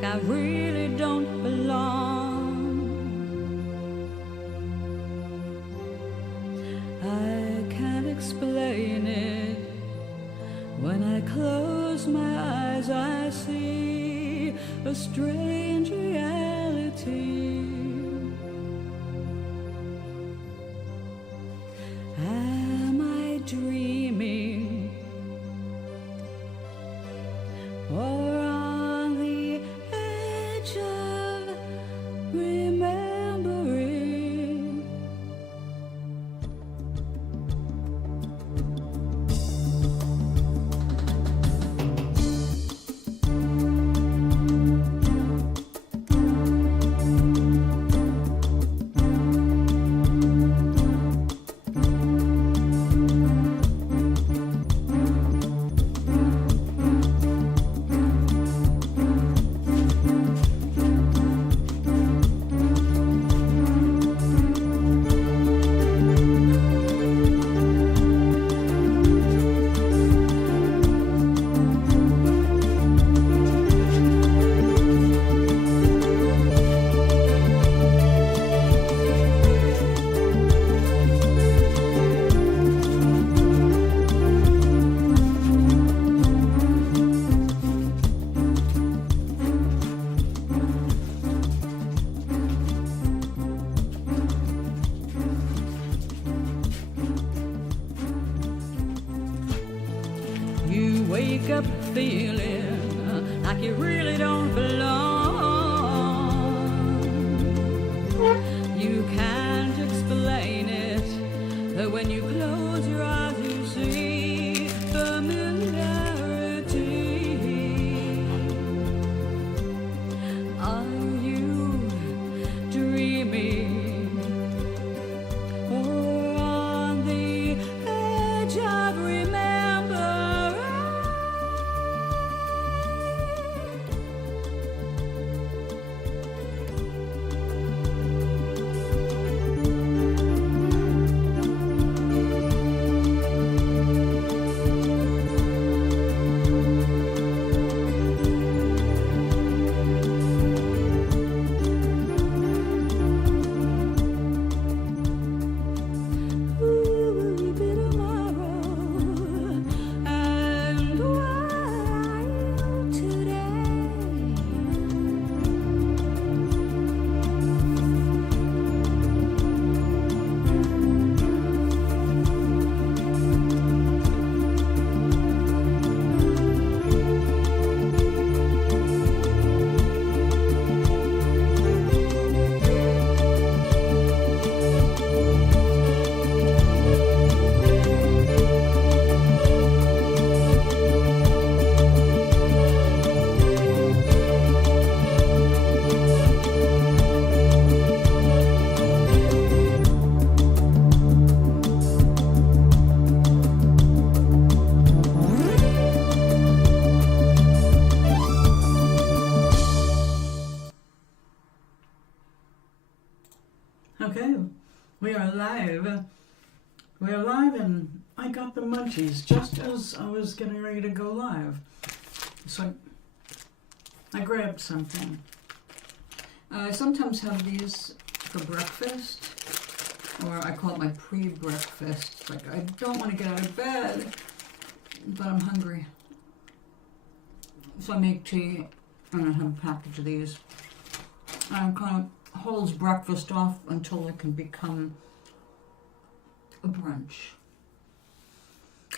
like I really don't belong. I can't explain it. When I close my eyes, I see a strange reality. Am I dreaming, or on the edge of remembering? You wake up feeling like you really don't belong. You can't explain it, but when you close your eyes you see familiarity. Are you dreaming, or on the edge of remembering? Okay, we are live. We are live, and I got the munchies just as I was getting ready to go live. So I grabbed something. I sometimes have these for breakfast, or I call it my pre-breakfast. Like, I don't want to get out of bed, but I'm hungry. So I make tea, and I have a package of these. And kind of holds breakfast off until it can become a brunch.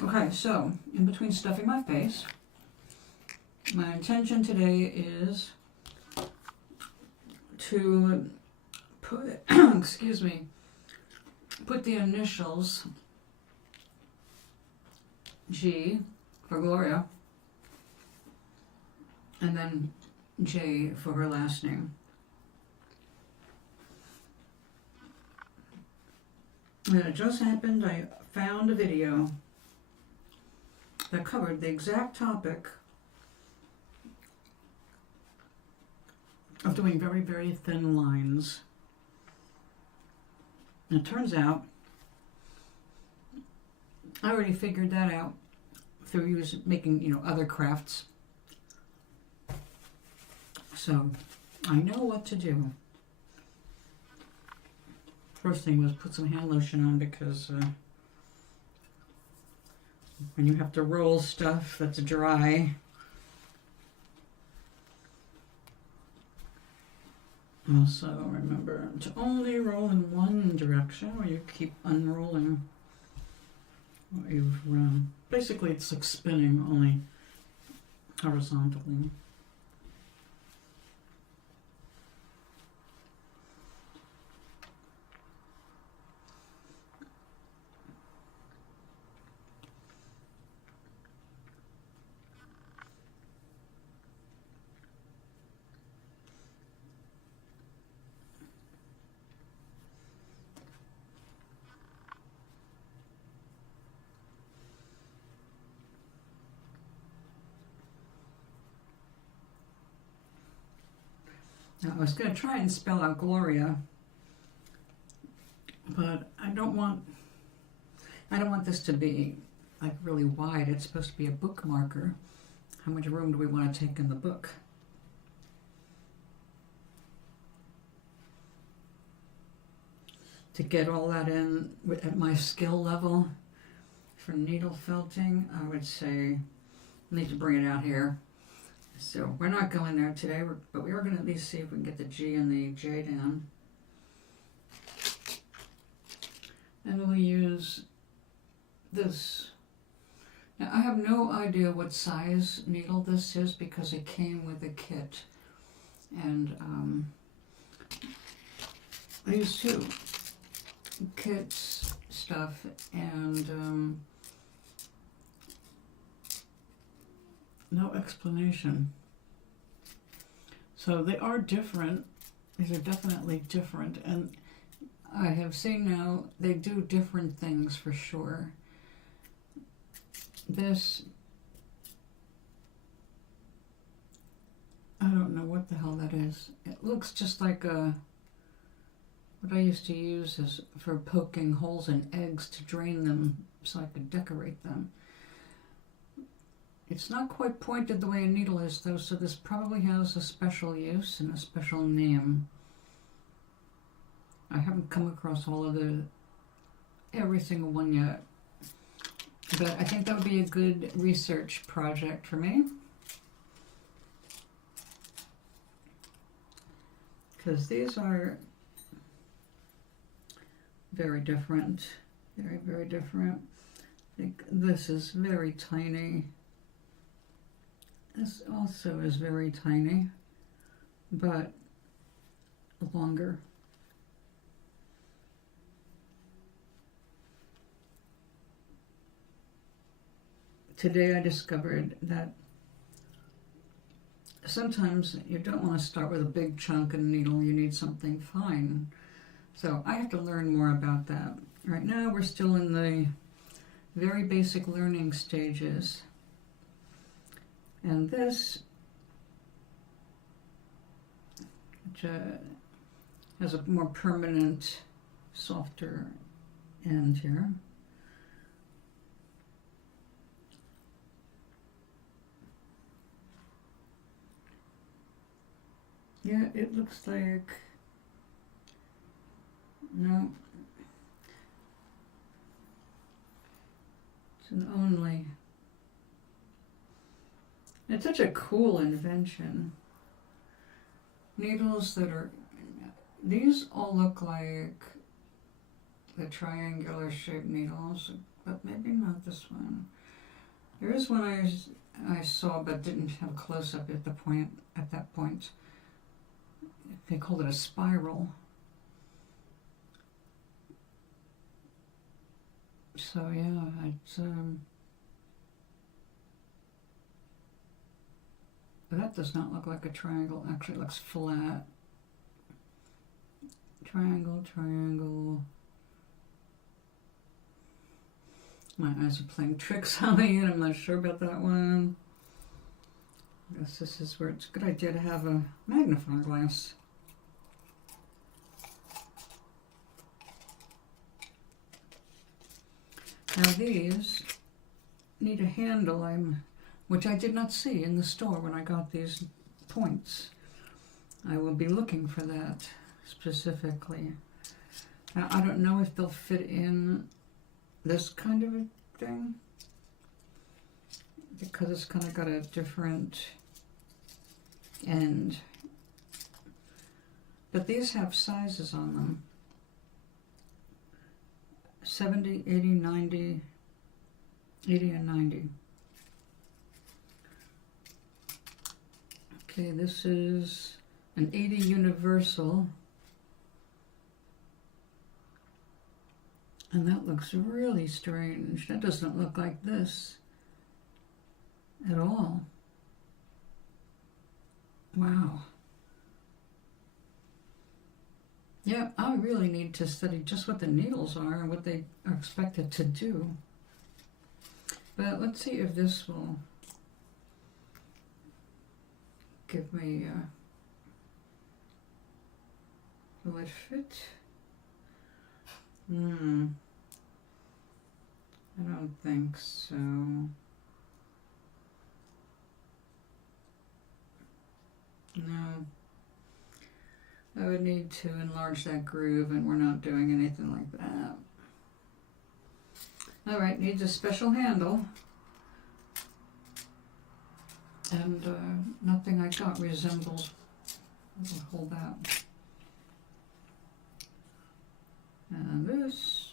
Okay, so in between stuffing my face, my intention today is to put, excuse me, put the initials G for Gloria, and then J for her last name. And it just happened, I found a video that covered the exact topic of doing very, very thin lines. And it turns out I already figured that out through making, other crafts. So I know what to do. First thing was put some hand lotion on because when you have to roll stuff that's dry, also remember to only roll in one direction or you keep unrolling what you've run. Basically it's like spinning, only horizontally. Now, I was going to try and spell out Gloria, but I don't want this to be like really wide. It's supposed to be a book marker. How much room do we want to take in the book? To get all that in at my skill level for needle felting, I would say I need to bring it out here. So we're not going there today, but we are going to at least see if we can get the G and the J down. And we'll use this. Now I have no idea what size needle this is because it came with the kit. And I used two kits stuff and no explanation. So they are different. These are definitely different, and I have seen now they do different things for sure. This, I don't know what the hell that is. It looks just like what I used to use is for poking holes in eggs to drain them so I could decorate them. It's not quite pointed the way a needle is though, so this probably has a special use and a special name. I haven't come across all of every single one yet, but I think that would be a good research project for me. Because these are very different, very, very different. I think this is very tiny. This also is very tiny, but longer. Today I discovered that sometimes you don't want to start with a big chunk of needle, you need something fine. So I have to learn more about that. Right now we're still in the very basic learning stages. And this, which has a more permanent, softer end here. Yeah, it looks like, no, it's an only. It's such a cool invention. Needles that are, these all look like the triangular shaped needles, but maybe not this one. There is one I saw but didn't have close up at that point. They called it a spiral. So yeah, it's that does not look like a triangle. Actually, it looks flat. Triangle, triangle. My eyes are playing tricks on me, and I'm not sure about that one. I guess this is where it's a good idea to have a magnifying glass. Now these need a handle, which I did not see in the store when I got these points. I will be looking for that specifically. Now, I don't know if they'll fit in this kind of a thing, because it's kind of got a different end. But these have sizes on them. 70, 80, 90, 80 and 90. Okay, this is an 80 universal. And that looks really strange. That doesn't look like this at all. Wow. Yeah, I really need to study just what the needles are and what they are expected to do. But let's see if this will give me, will it fit? I don't think so. No. I would need to enlarge that groove, and we're not doing anything like that. Alright, needs a special handle. And nothing I got resembles. I'll hold that. And this.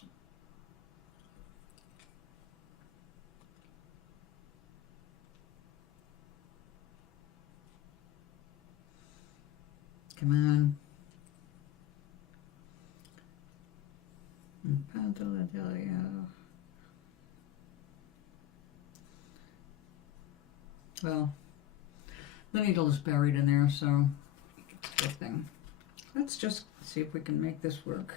Come on. Well, the needle is buried in there, so good thing. Let's just see if we can make this work.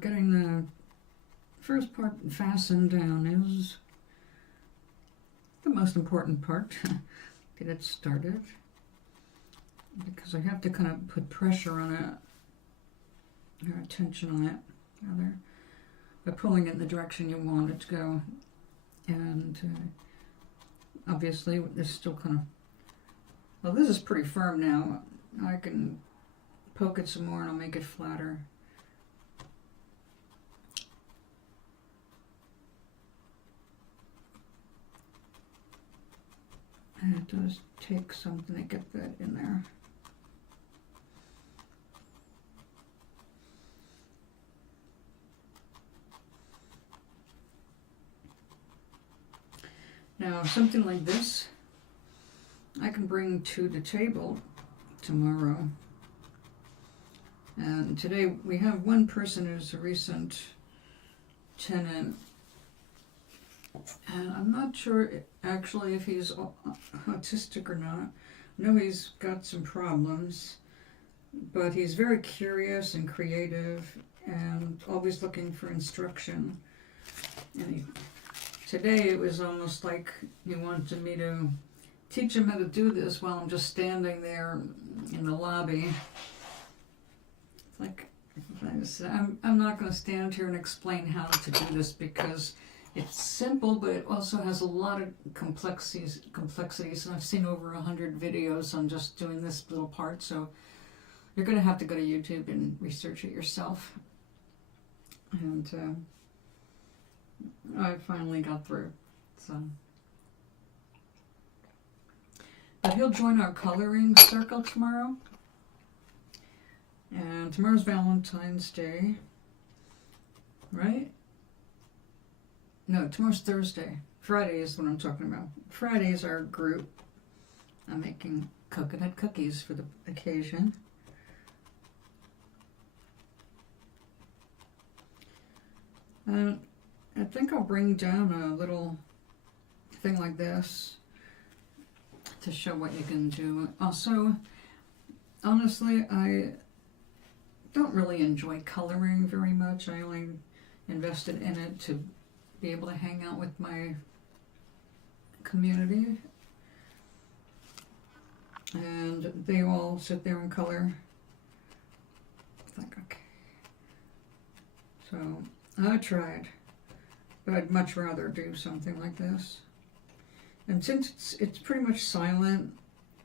Getting the first part fastened down is the most important part. Get it started, because I have to kind of put pressure on it, or tension on it, rather, by pulling it in the direction you want it to go. And obviously this is still kind of, well, this is pretty firm now. I can poke it some more and I'll make it flatter. And it does take something to get that in there. Now, something like this, I can bring to the table tomorrow. And today we have one person who's a recent tenant. And I'm not sure actually if he's autistic or not. I know he's got some problems, but he's very curious and creative and always looking for instruction. And today it was almost like he wanted me to teach him how to do this while I'm just standing there in the lobby. It's like, I'm not going to stand here and explain how to do this, because it's simple, but it also has a lot of complexities, and I've seen over 100 videos on just doing this little part, so you're going to have to go to YouTube and research it yourself. And I finally got through, so. But he'll join our coloring circle tomorrow, and tomorrow's Valentine's Day, right? No, tomorrow's Thursday. Friday is what I'm talking about. Friday is our group. I'm making coconut cookies for the occasion. I think I'll bring down a little thing like this to show what you can do. Also, honestly, I don't really enjoy coloring very much. I only invested in it to be able to hang out with my community. And they all sit there and color. It's like, okay. So I tried, but I'd much rather do something like this. And since it's pretty much silent,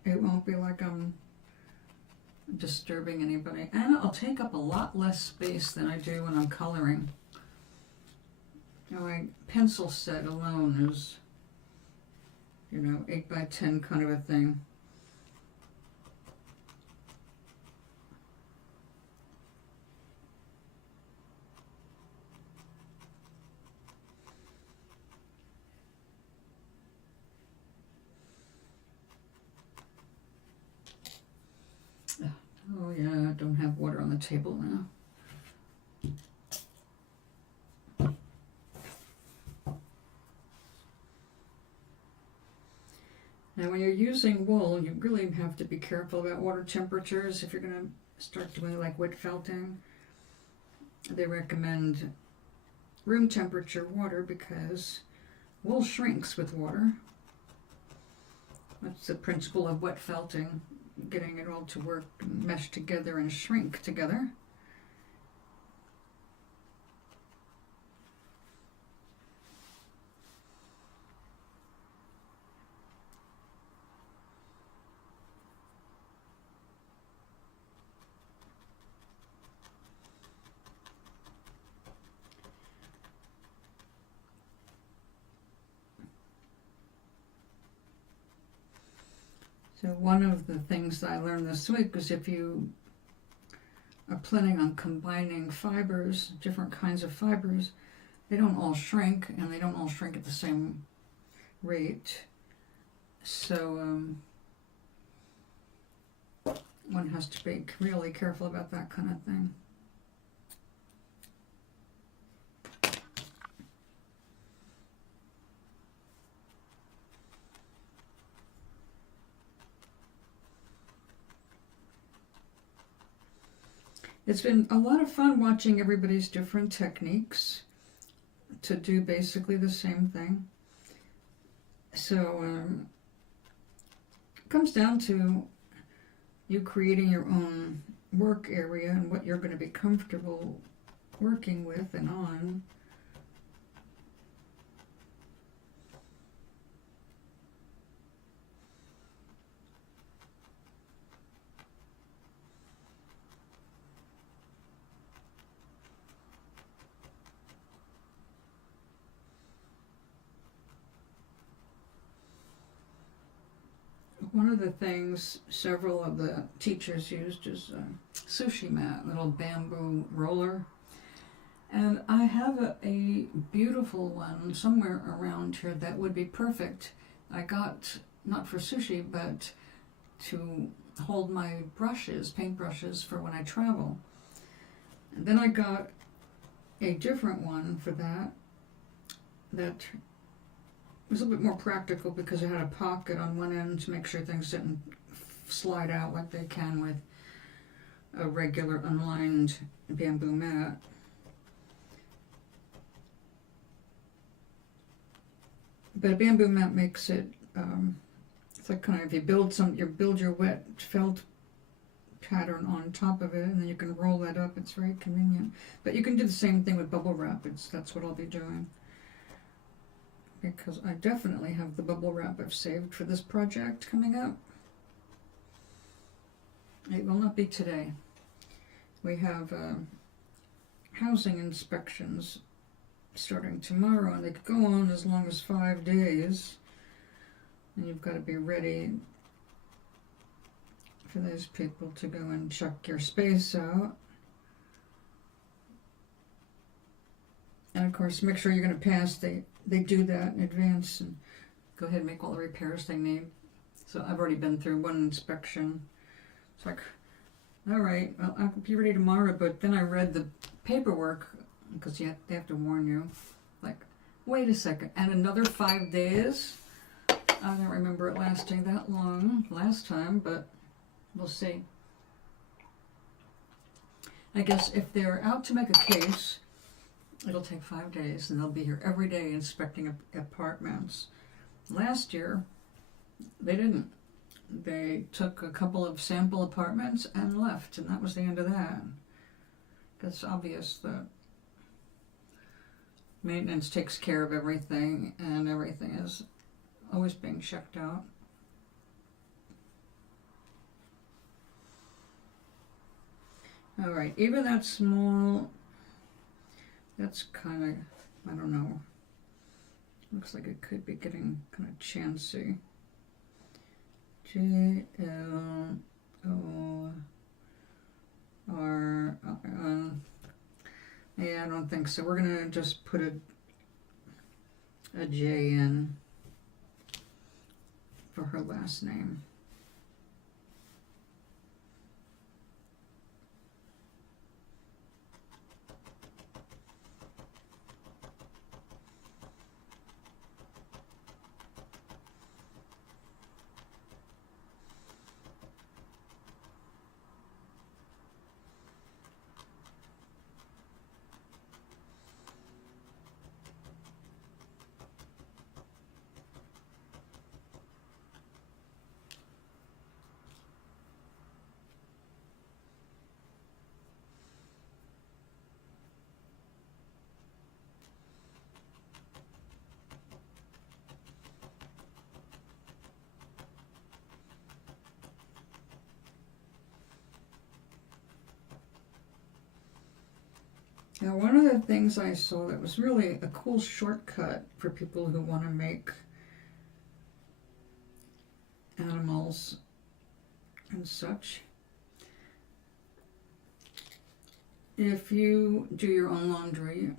it won't be like I'm disturbing anybody. And I'll take up a lot less space than I do when I'm coloring. My pencil set alone is, 8 by 10 kind of a thing. Oh yeah, I don't have water on the table now. Now when you're using wool, you really have to be careful about water temperatures. If you're going to start doing like wet felting, they recommend room temperature water because wool shrinks with water. That's the principle of wet felting, getting it all to work, mesh together and shrink together. So one of the things that I learned this week was if you are planning on combining fibers, different kinds of fibers, they don't all shrink, and they don't all shrink at the same rate. So one has to be really careful about that kind of thing. It's been a lot of fun watching everybody's different techniques to do basically the same thing. So it comes down to you creating your own work area and what you're going to be comfortable working with and on. One of the things several of the teachers used is a sushi mat, little bamboo roller. And I have a beautiful one somewhere around here that would be perfect. I got, not for sushi, but to hold my brushes, paint brushes, for when I travel. And then I got a different one for that was a little bit more practical because it had a pocket on one end to make sure things didn't slide out like they can with a regular unlined bamboo mat. But a bamboo mat makes it, it's like kind of if you build your wet felt pattern on top of it, and then you can roll that up. It's very convenient. But you can do the same thing with bubble wrap. That's what I'll be doing. Because I definitely have the bubble wrap I've saved for this project coming up. It will not be today. We have housing inspections starting tomorrow, and they could go on as long as 5 days. And you've got to be ready for those people to go and check your space out. And of course, make sure you're going to pass. They do that in advance and go ahead and make all the repairs they need. So I've already been through one inspection. It's like, all right, well, I'll be ready tomorrow. But then I read the paperwork, because they have to warn you. Like, wait a second, and another 5 days? I don't remember it lasting that long last time, but we'll see. I guess if they're out to make a case, it'll take 5 days, and they'll be here every day inspecting apartments. Last year, they didn't. They took a couple of sample apartments and left, and that was the end of that. It's obvious that maintenance takes care of everything, and everything is always being checked out. Alright, even that small, that's kind of, I don't know, looks like it could be getting kind of chancy. G-L-O-R, yeah, I don't think so. We're going to just put a J in for her last name. Now, one of the things I saw that was really a cool shortcut for people who want to make animals and such. If you do your own laundry,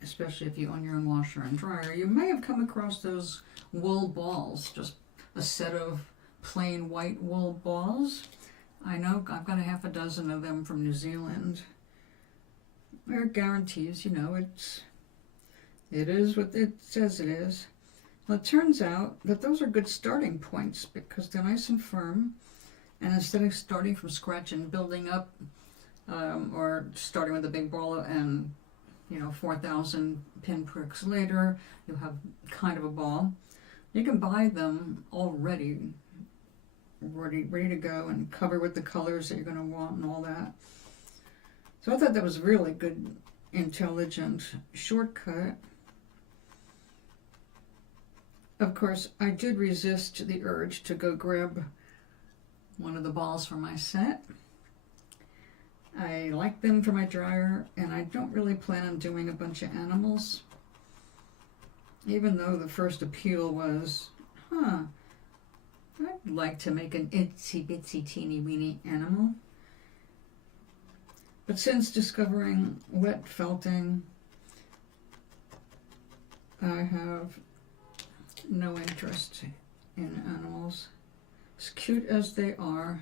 especially if you own your own washer and dryer, you may have come across those wool balls, just a set of plain white wool balls. I know, I've got a half a dozen of them from New Zealand. They're guarantees, you know, it is what it says it is. Well, it turns out that those are good starting points because they're nice and firm, and instead of starting from scratch and building up, or starting with a big ball and, you know, 4,000 pinpricks later, you have kind of a ball. You can buy them already, ready to go and cover with the colors that you're going to want and all that. So I thought that was a really good, intelligent shortcut. Of course, I did resist the urge to go grab one of the balls from my set. I like them for my dryer, and I don't really plan on doing a bunch of animals. Even though the first appeal was, I'd like to make an itsy bitsy teeny weeny animal. But since discovering wet felting, I have no interest in animals. As cute as they are,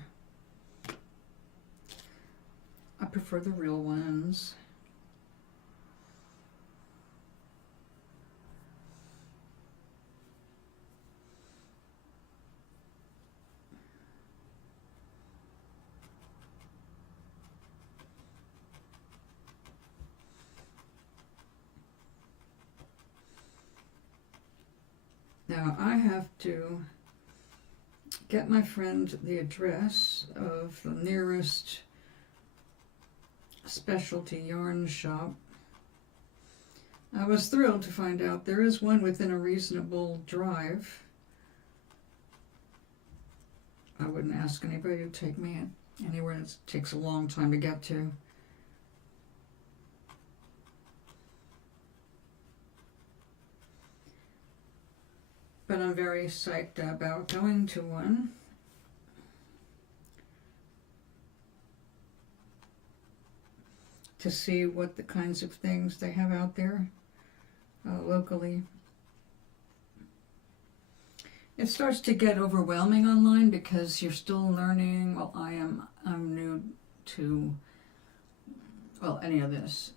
I prefer the real ones. Now I have to get my friend the address of the nearest specialty yarn shop. I was thrilled to find out there is one within a reasonable drive. I wouldn't ask anybody to take me anywhere that takes a long time to get to. But I'm very psyched about going to one. To see what the kinds of things they have out there locally. It starts to get overwhelming online because you're still learning. Well, I'm new to, well, any of this.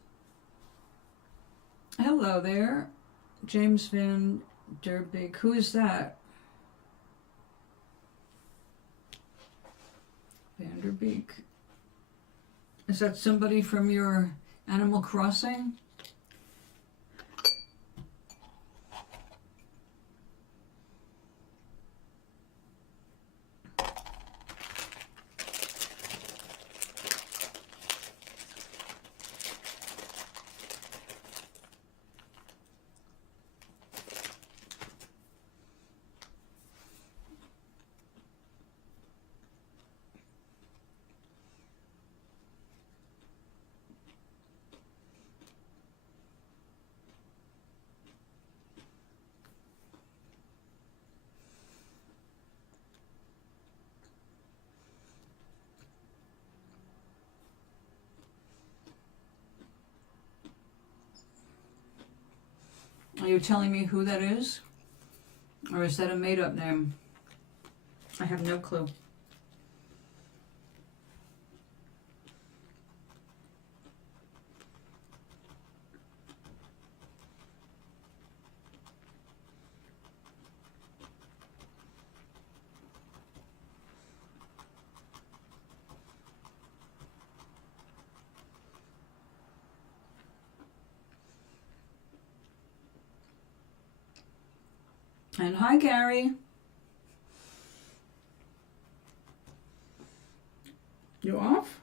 Hello there, James Van Derbeek. Who is that? Vanderbeek. Is that somebody from your Animal Crossing? Are you telling me who that is? Or is that a made-up name? I have no clue. And hi, Gary. You off?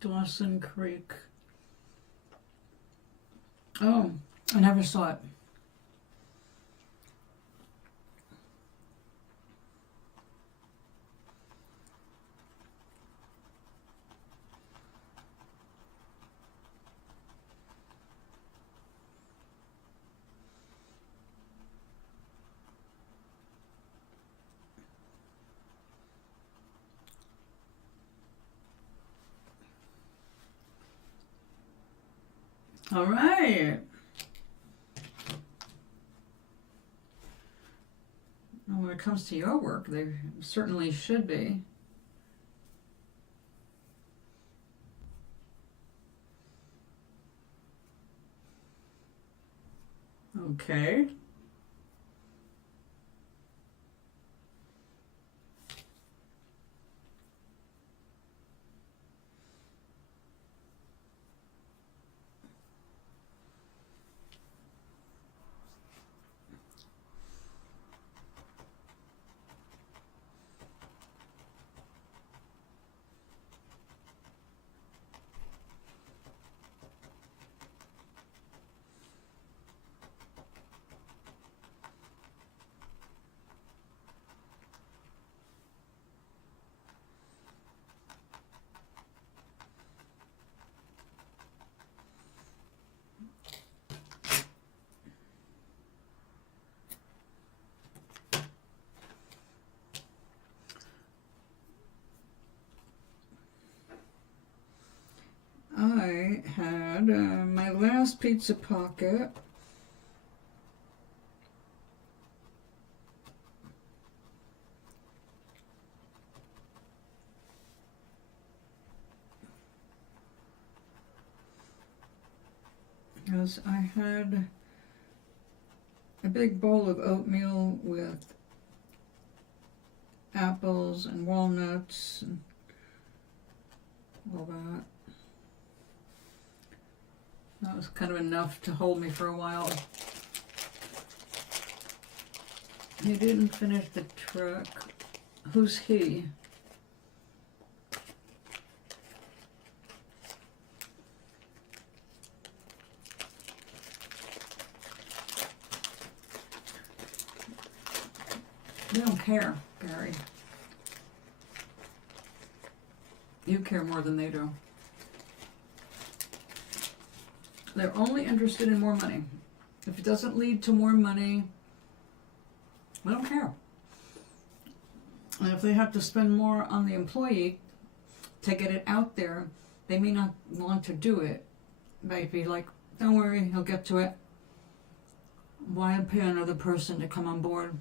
Dawson Creek. Oh, I never saw it. All right. Well, when it comes to your work, they certainly should be. Okay. I had my last pizza pocket. Because I had a big bowl of oatmeal with apples and walnuts and all that. That was kind of enough to hold me for a while. He didn't finish the truck. Who's he? They don't care, Gary. You care more than they do. They're only interested in more money. If it doesn't lead to more money, they don't care. And if they have to spend more on the employee to get it out there, they may not want to do it. Might be like, don't worry, he'll get to it. Why pay another person to come on board?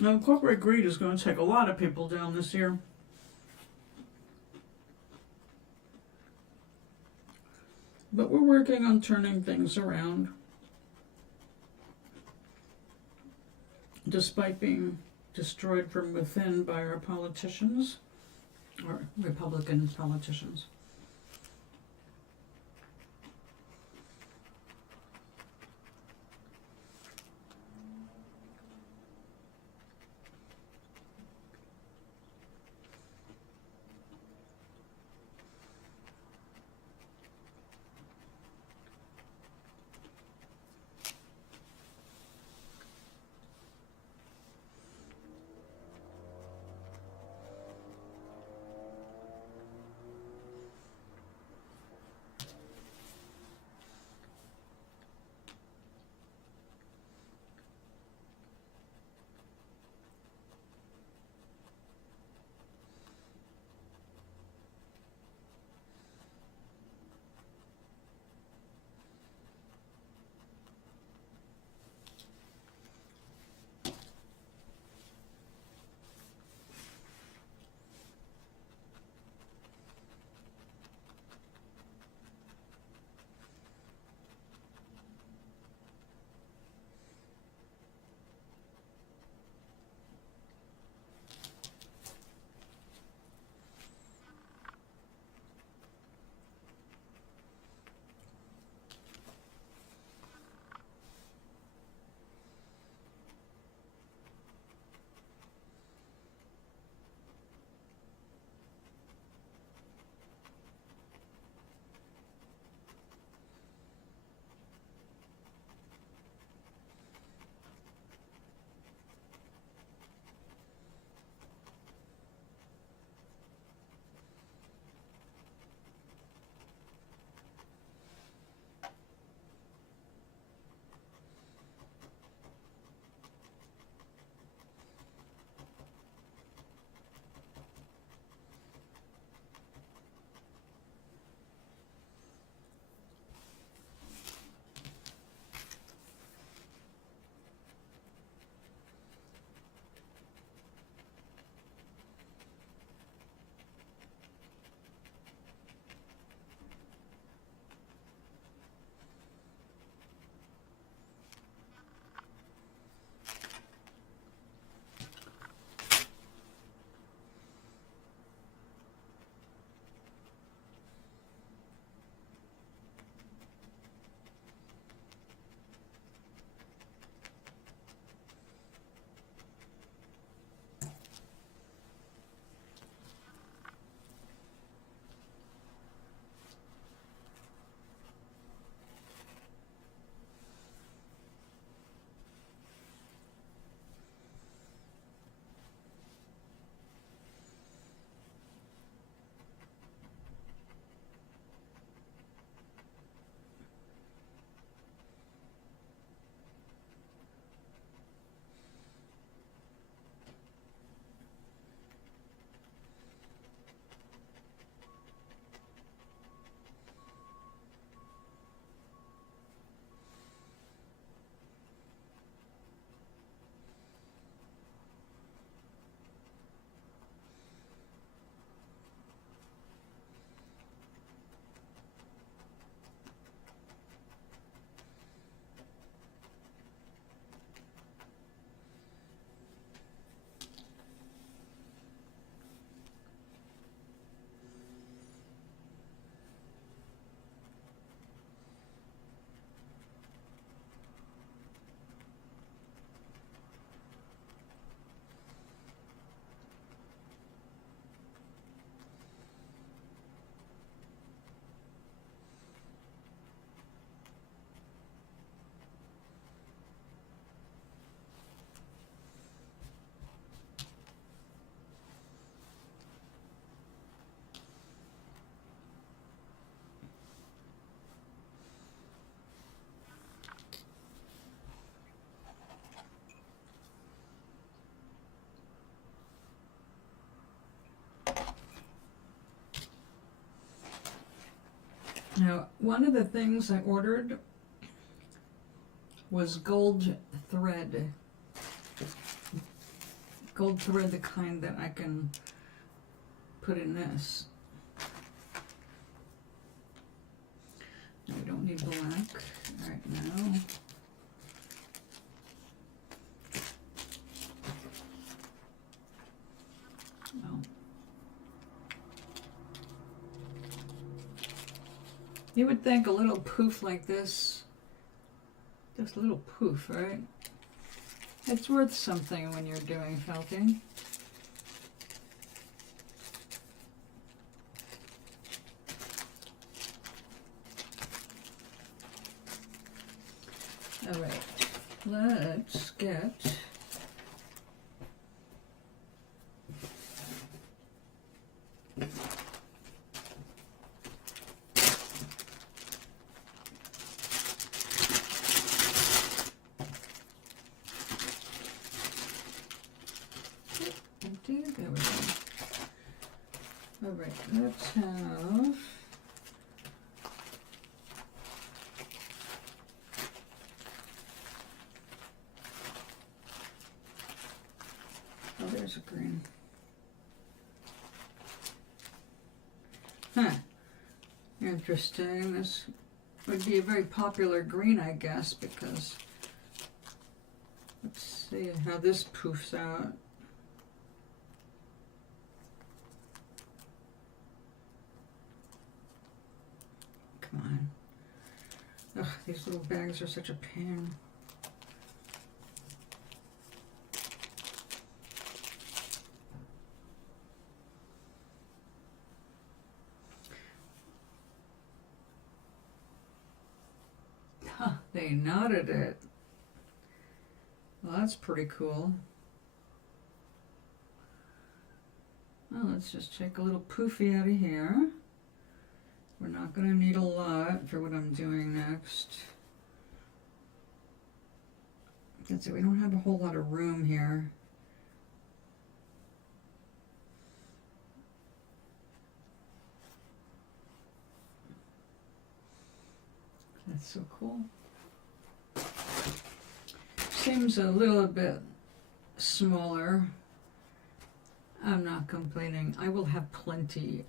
Now, corporate greed is going to take a lot of people down this year. But we're working on turning things around. Despite being destroyed from within by our politicians, or Republican politicians. Now, one of the things I ordered was gold thread. Gold thread, the kind that I can put in this. We don't need black right now. No. You would think a little poof like this, just a little poof, right? It's worth something when you're doing felting. All right, let's get there we go. All right, let's have there's a green. Huh. Interesting. This would be a very popular green, I guess, because let's see how this poofs out. Come on. Ugh, these little bags are such a pain. They knotted it. Well, that's pretty cool. Well, let's just take a little poofy out of here. We're not going to need a lot for what I'm doing next. That's it. We don't have a whole lot of room here. That's so cool. Seems a little bit smaller. I'm not complaining. I will have plenty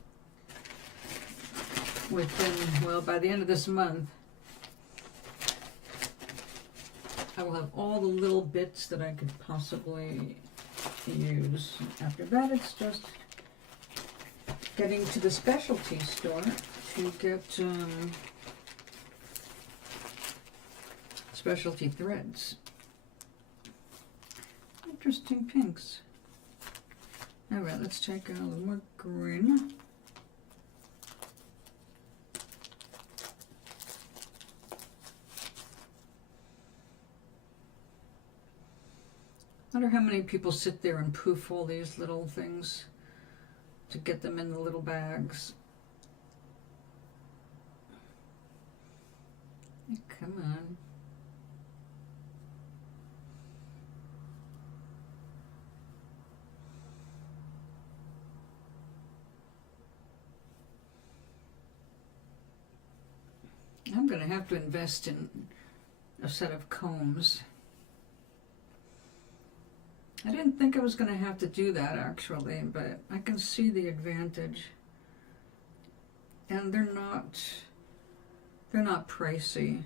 within, well, by the end of this month. I will have all the little bits that I could possibly use. After that, it's just getting to the specialty store to get specialty threads. Interesting pinks. All right, let's check out a little more green. I wonder how many people sit there and poof all these little things to get them in the little bags. Come on. I'm going to have to invest in a set of combs. I didn't think I was going to have to do that actually, but I can see the advantage. And they're not pricey.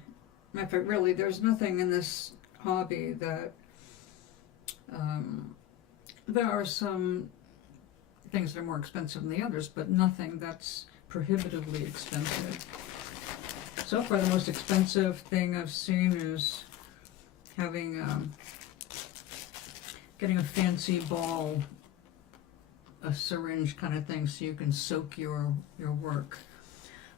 In fact, really, there's nothing in this hobby that, there are some things that are more expensive than the others, but nothing that's prohibitively expensive. So far, the most expensive thing I've seen is having, getting a fancy ball, a syringe kind of thing, so you can soak your work.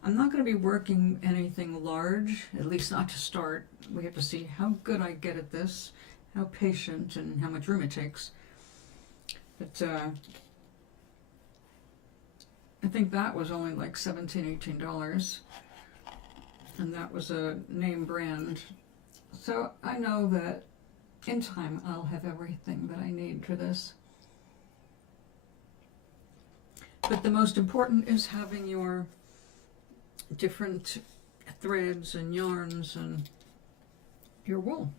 I'm not going to be working anything large, at least not to start. We have to see how good I get at this, how patient, and how much room it takes. But I think that was only like $17, $18. And that was a name brand. So I know that in time I'll have everything that I need for this. But the most important is having your different threads and yarns and your wool.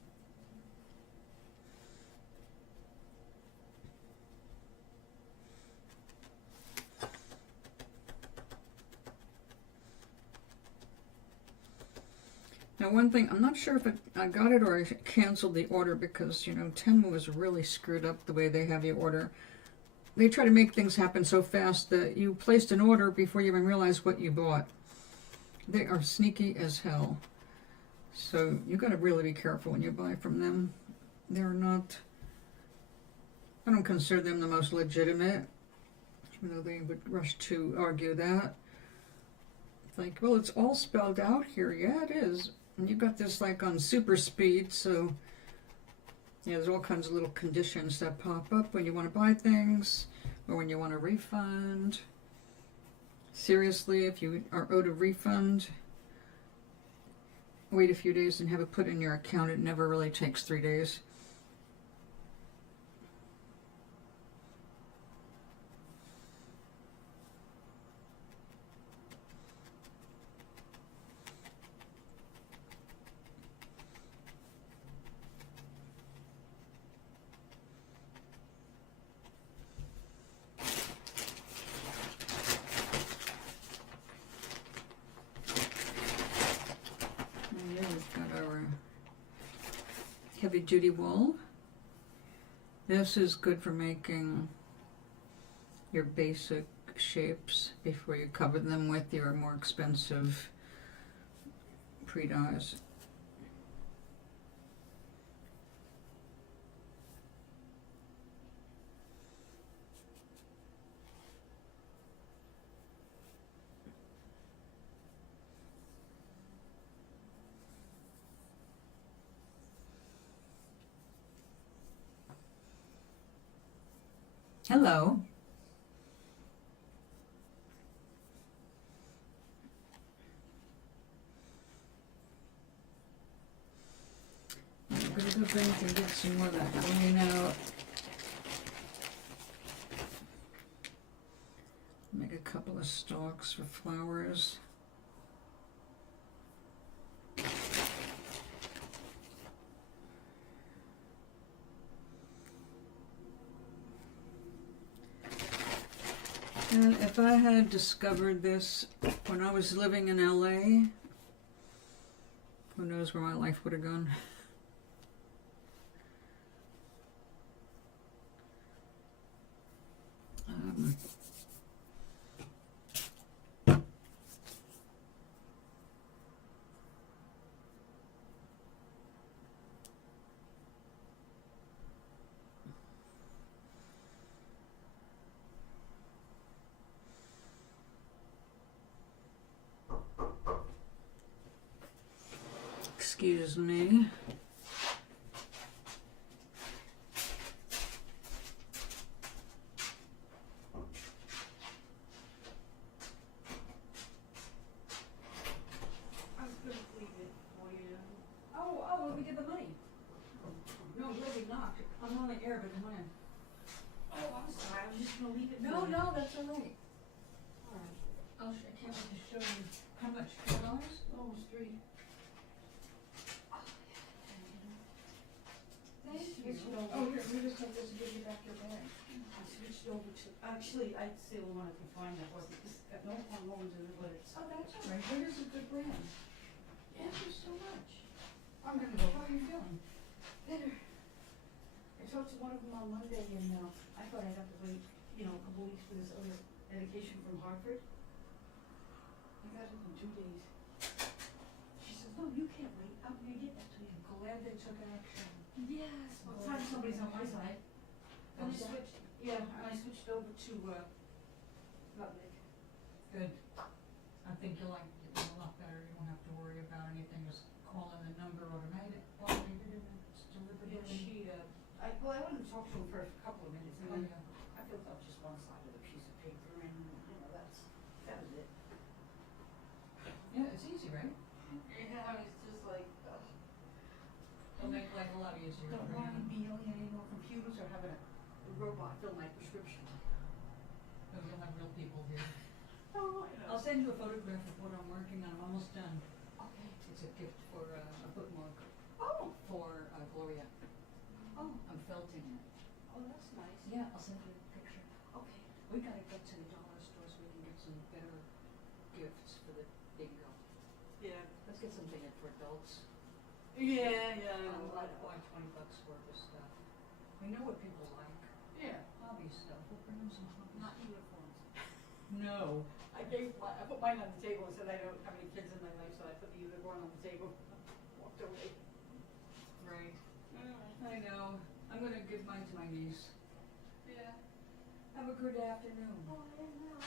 Now one thing, I'm not sure if I got it or I canceled the order because, you know, Temu was really screwed up the way they have you order. They try to make things happen so fast that you placed an order before you even realize what you bought. They are sneaky as hell. So you got to really be careful when you buy from them. They're not, I don't consider them the most legitimate, even though they would rush to argue that. It's like, well, it's all spelled out here. Yeah, it is. And you've got this like on super speed, so yeah, there's all kinds of little conditions that pop up when you want to buy things or when you want a refund. Seriously, if you are owed a refund, wait a few days and have it put in your account. It never really takes 3 days. Heavy duty wool. This is good for making your basic shapes before you cover them with your more expensive pre-dyes. Hello. I'm going to go back and get some more of that green out. Make a couple of stalks for flowers. And if I had discovered this when I was living in LA, who knows where my life would have gone. Excuse me. I was going to leave it for you. Oh, we get the money. No, really not. I'm on the air, but when? Oh, I'm sorry. I was just going to leave it No, for you. no, that's all right. All right. I can't wait to show you how much. $4? Almost 3. Thank you. Switched over. Oh, here, we just have this and give you back your bag. I switched over to, actually, I still wanted to find that wasn't, I don't want Roman to but it's. Oh, that's all right. It is a good brand. Thank you so much. I'm gonna go. How are you feeling? Better. I talked to one of them on Monday and I thought I'd have to wait, a couple weeks for this other medication from Hartford. I got it in 2 days. She says, no, you can't wait. I'm going to get that to you. Glad they took action. Yes. Well, it's time somebody's on my side. And I switched over to Lubbock. Good. I think you'll like it a lot better. You won't have to worry about anything. Just call in the number automated and it's delivered. Yeah, I went and talked to him for a couple of minutes and then yeah. I filled out just one side of the piece of paper and that was it. Yeah, it's easy, right? Yeah, it's just like, It'll make life a lot easier. don't for want to you. be yelling at any more computers or having a robot fill my prescription. Because you'll have real people here. Oh, I know. I'll send you a photograph of what I'm working on. I'm almost done. Okay. It's a gift for a bookmark Oh, for Gloria. oh, I'm felting it. oh, that's nice. Yeah, I'll send you a picture. Okay. We gotta get to the dollar store so we can get some better gifts for the bingo. Yeah. Let's get something in for adults. Yeah, yeah, I know. Why $20 worth of stuff? We know what people like. Yeah, Hobby stuff. We'll bring them some hobby not stuff. uniforms. No. I put mine on the table and said I don't have any kids in my life, so I put the unicorn on the table. Walked away. Right. I know. I'm gonna give mine to my niece. Yeah. Have a good afternoon. Oh, I know.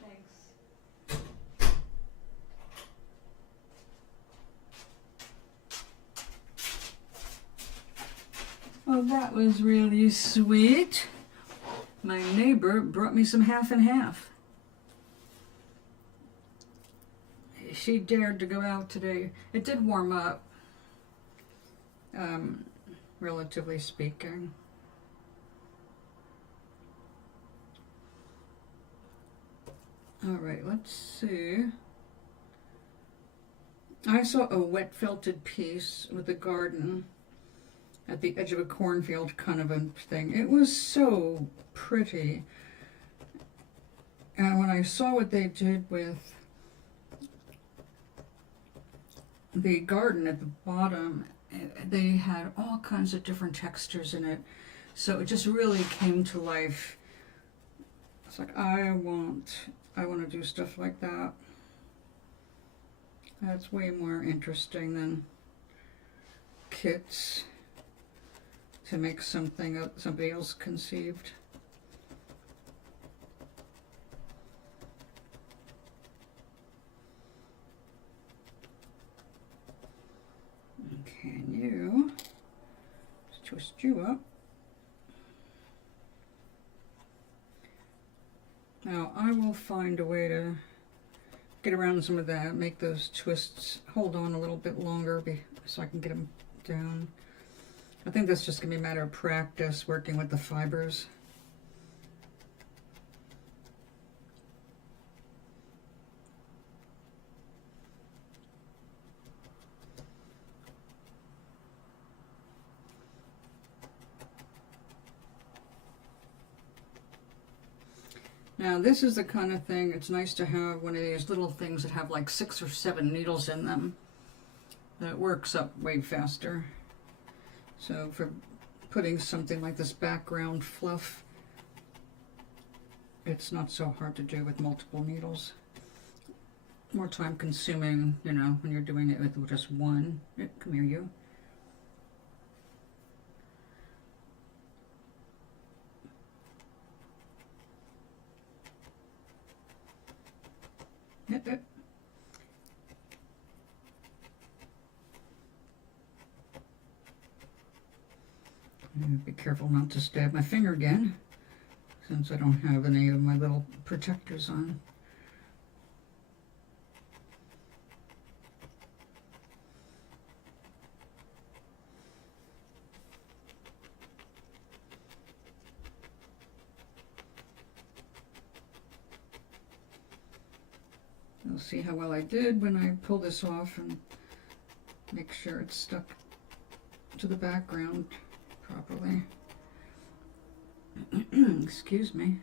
Thanks. Well, that was really sweet. My neighbor brought me some half and half. She dared to go out today. It did warm up, relatively speaking. All right, let's see. I saw a wet felted piece with a garden at the edge of a cornfield kind of a thing. It was so pretty. And when I saw what they did with the garden at the bottom, they had all kinds of different textures in it. So it just really came to life. It's like, I want to do stuff like that. That's way more interesting than kits to make something up somebody else conceived. Can you just twist you up? Now I will find a way to get around some of that, make those twists hold on a little bit longer so I can get them down. I think that's just going to be a matter of practice working with the fibers. Now this is the kind of thing, it's nice to have one of these little things that have like 6 or 7 needles in them. That works up way faster. So for putting something like this background fluff, it's not so hard to do with multiple needles. More time consuming, you know, when you're doing it with just one. Come here, you. Yep. Be careful not to stab my finger again, since I don't have any of my little protectors on. You'll see how well I did when I pull this off and make sure it's stuck to the background properly. Excuse me.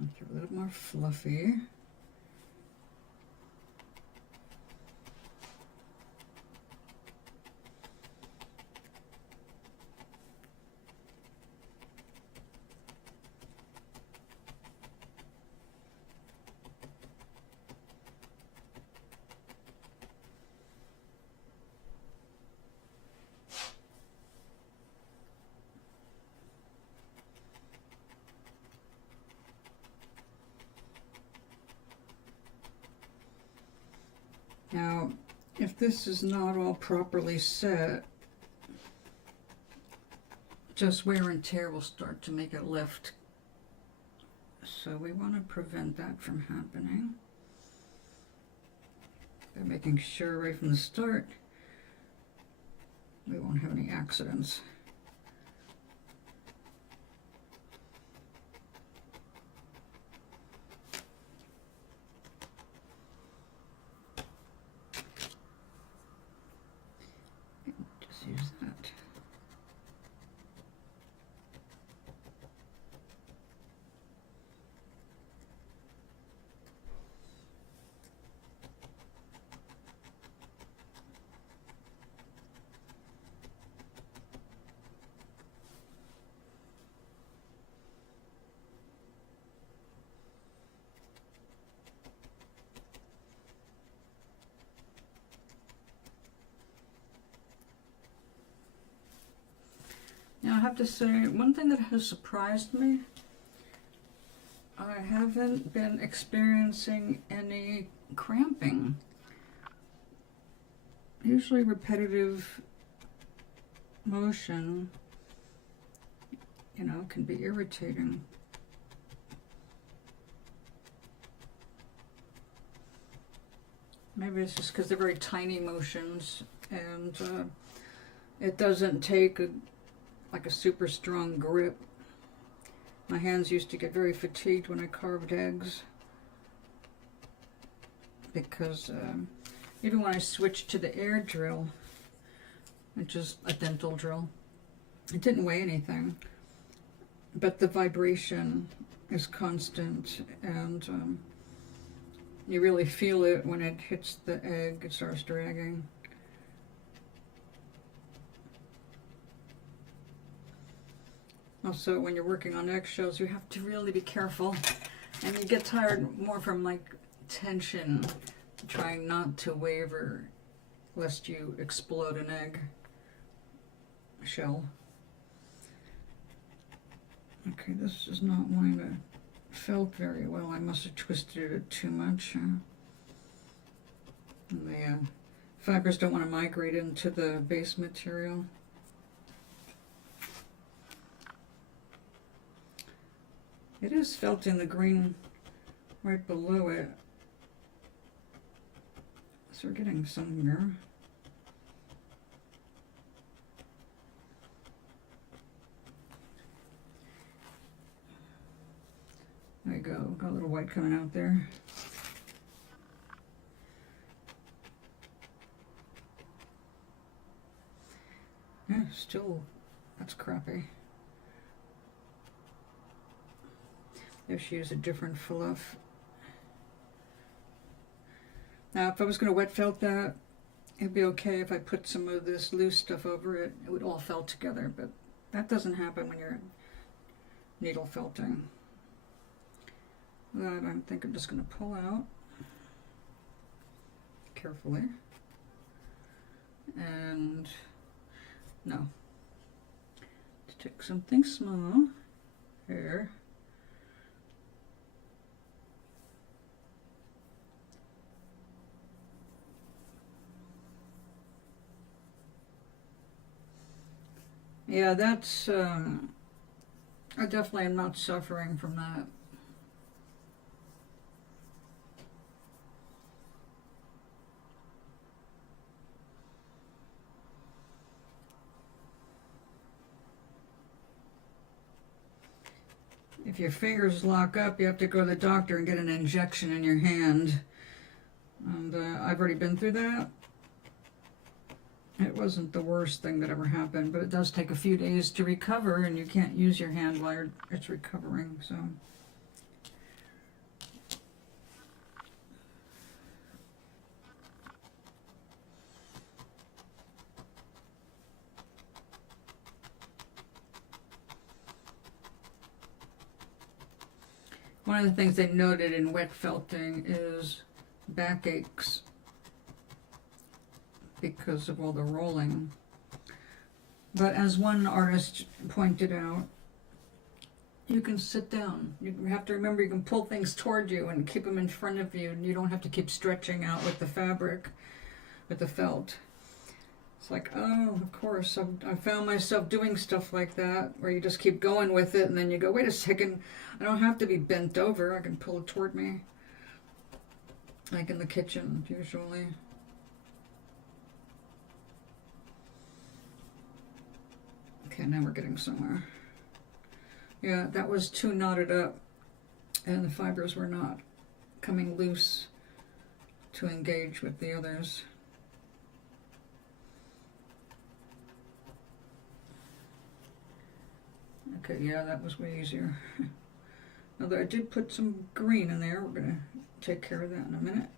Make it a little more fluffy. Now, if this is not all properly set, just wear and tear will start to make it lift. So we want to prevent that from happening by making sure right from the start we won't have any accidents. Just use that. Now I have to say, one thing that has surprised me, I haven't been experiencing any cramping. Usually repetitive motion, you know, can be irritating. Maybe it's just because they're very tiny motions, and it doesn't take like a super strong grip. My hands used to get very fatigued when I carved eggs, because even when I switched to the air drill, which is a dental drill, it didn't weigh anything, but the vibration is constant, and you really feel it when it hits the egg. It starts dragging. Also, when you're working on eggshells, you have to really be careful, and you get tired more from like tension, trying not to waver lest you explode an egg shell. Okay, this is not wanting to felt very well. I must have twisted it too much. And the fibers don't want to migrate into the base material. It is felt in the green right below it, so we're getting somewhere. There you go, got a little white coming out there. Yeah, still, that's crappy. If she used a different fluff. Now, if I was going to wet felt that, it'd be okay if I put some of this loose stuff over it. It would all felt together, but that doesn't happen when you're needle felting. That I think I'm just going to pull out carefully. And no. Let's take something small here. Yeah, that's, I definitely am not suffering from that. If your fingers lock up, you have to go to the doctor and get an injection in your hand. And I've already been through that. It wasn't the worst thing that ever happened, but it does take a few days to recover, and you can't use your hand while it's recovering, so. One of the things they noted in wet felting is backaches because of all the rolling. But as one artist pointed out, you can sit down. You have to remember you can pull things toward you and keep them in front of you, and you don't have to keep stretching out with the fabric, with the felt. It's like, oh, of course, I found myself doing stuff like that, where you just keep going with it, and then you go, wait a second, I don't have to be bent over, I can pull it toward me. Like in the kitchen, usually. Okay, now we're getting somewhere. Yeah, that was too knotted up, and the fibers were not coming loose to engage with the others. Okay, yeah, that was way easier. Although I did put some green in there. We're going to take care of that in a minute.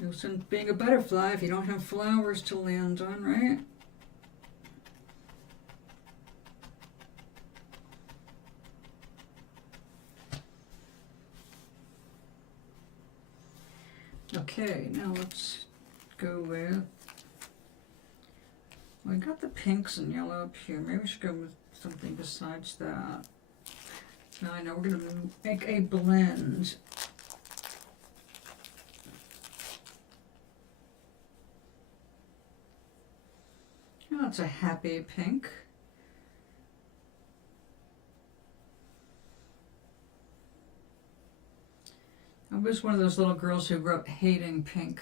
No sense being a butterfly if you don't have flowers to land on, right? Okay, now let's go with, well, I got the pinks and yellow up here. Maybe we should go with something besides that. Now I know we're going to make a blend. Oh, it's a happy pink. I was one of those little girls who grew up hating pink.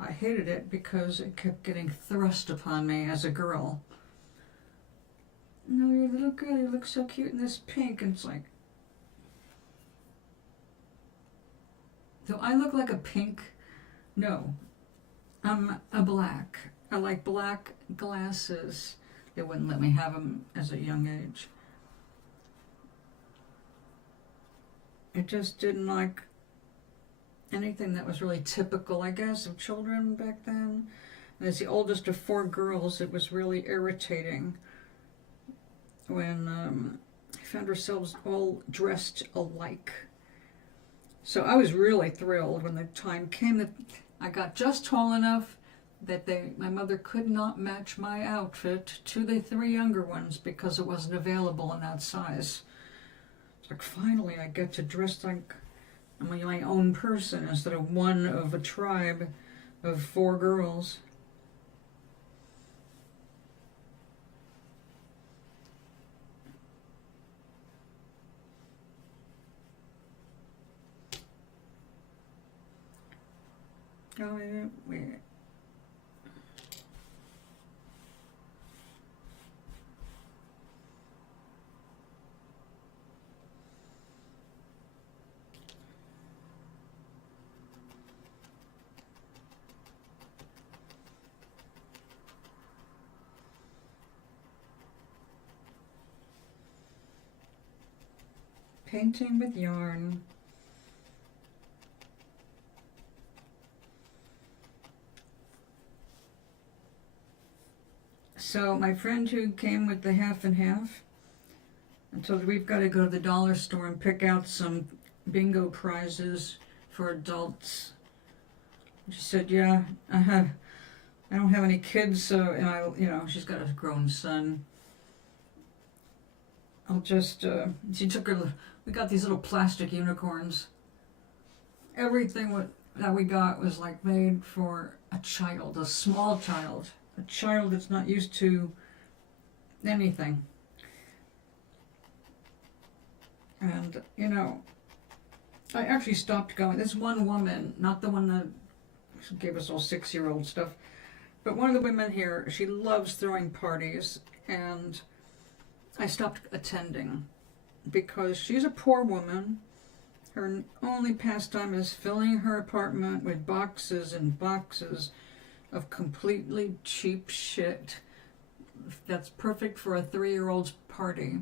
I hated it because it kept getting thrust upon me as a girl. No, you're a little girl, you look so cute in this pink. And it's like, do I look like a pink? No, I'm a black. I like black glasses. They wouldn't let me have them as a young age. I just didn't like anything that was really typical, I guess, of children back then. And as the oldest of 4 girls, it was really irritating when I found ourselves all dressed alike. So I was really thrilled when the time came that I got just tall enough that my mother could not match my outfit to the 3 younger ones because it wasn't available in that size. It's like, finally I get to dress like I'm my own person instead of one of a tribe of 4 girls. Oh, yeah, wait. Painting with yarn. So my friend who came with the half and half, I told her we've got to go to the dollar store and pick out some bingo prizes for adults. She said, yeah, I don't have any kids, so, and she's got a grown son. I'll just, she took her, we got these little plastic unicorns. Everything that we got was like made for a child, a small child. A child that's not used to anything. And, I actually stopped going. This one woman, not the one that gave us all 6-year-old stuff, but one of the women here, she loves throwing parties, and I stopped attending because she's a poor woman. Her only pastime is filling her apartment with boxes and boxes of completely cheap shit that's perfect for a 3-year-old's party.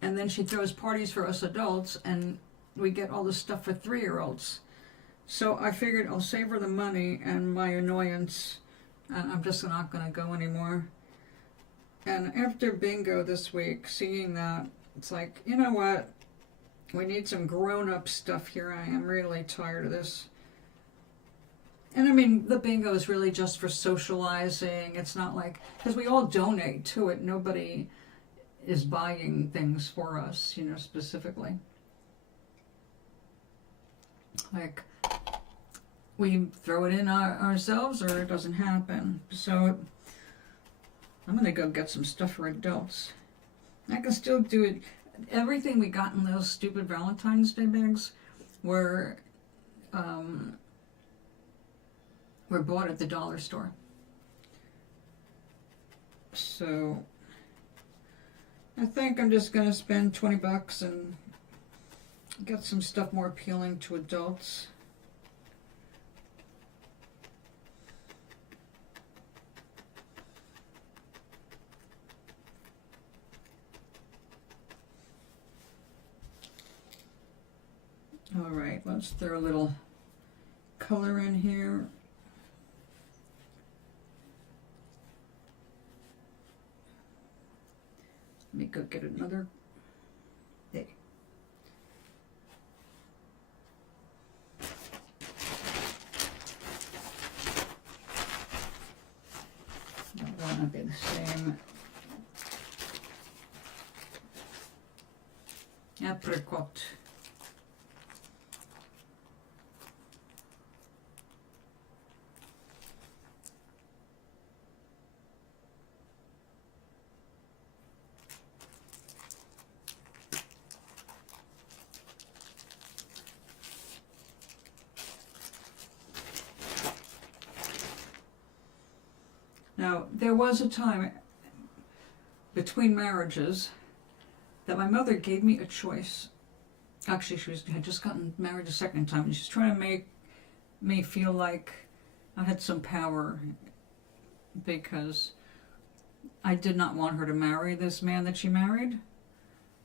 And then she throws parties for us adults, and we get all this stuff for 3-year-olds. So I figured I'll save her the money and my annoyance, and I'm just not going to go anymore. And after bingo this week, seeing that, it's like, you know what? We need some grown-up stuff here. I am really tired of this. And I mean, the bingo is really just for socializing. It's not like, because we all donate to it. Nobody is buying things for us, you know, specifically. Like, we throw it in ourselves or it doesn't happen. So I'm going to go get some stuff for adults. I can still do it. Everything we got in those stupid Valentine's Day bags were bought at the dollar store. So I think I'm just going to spend $20 and get some stuff more appealing to adults. All right, let's throw a little color in here. Let me go get another. Hey. That won't be the same. Apricot. Now, there was a time between marriages that my mother gave me a choice. Actually, she had just gotten married a second time, and she's trying to make me feel like I had some power, because I did not want her to marry this man that she married.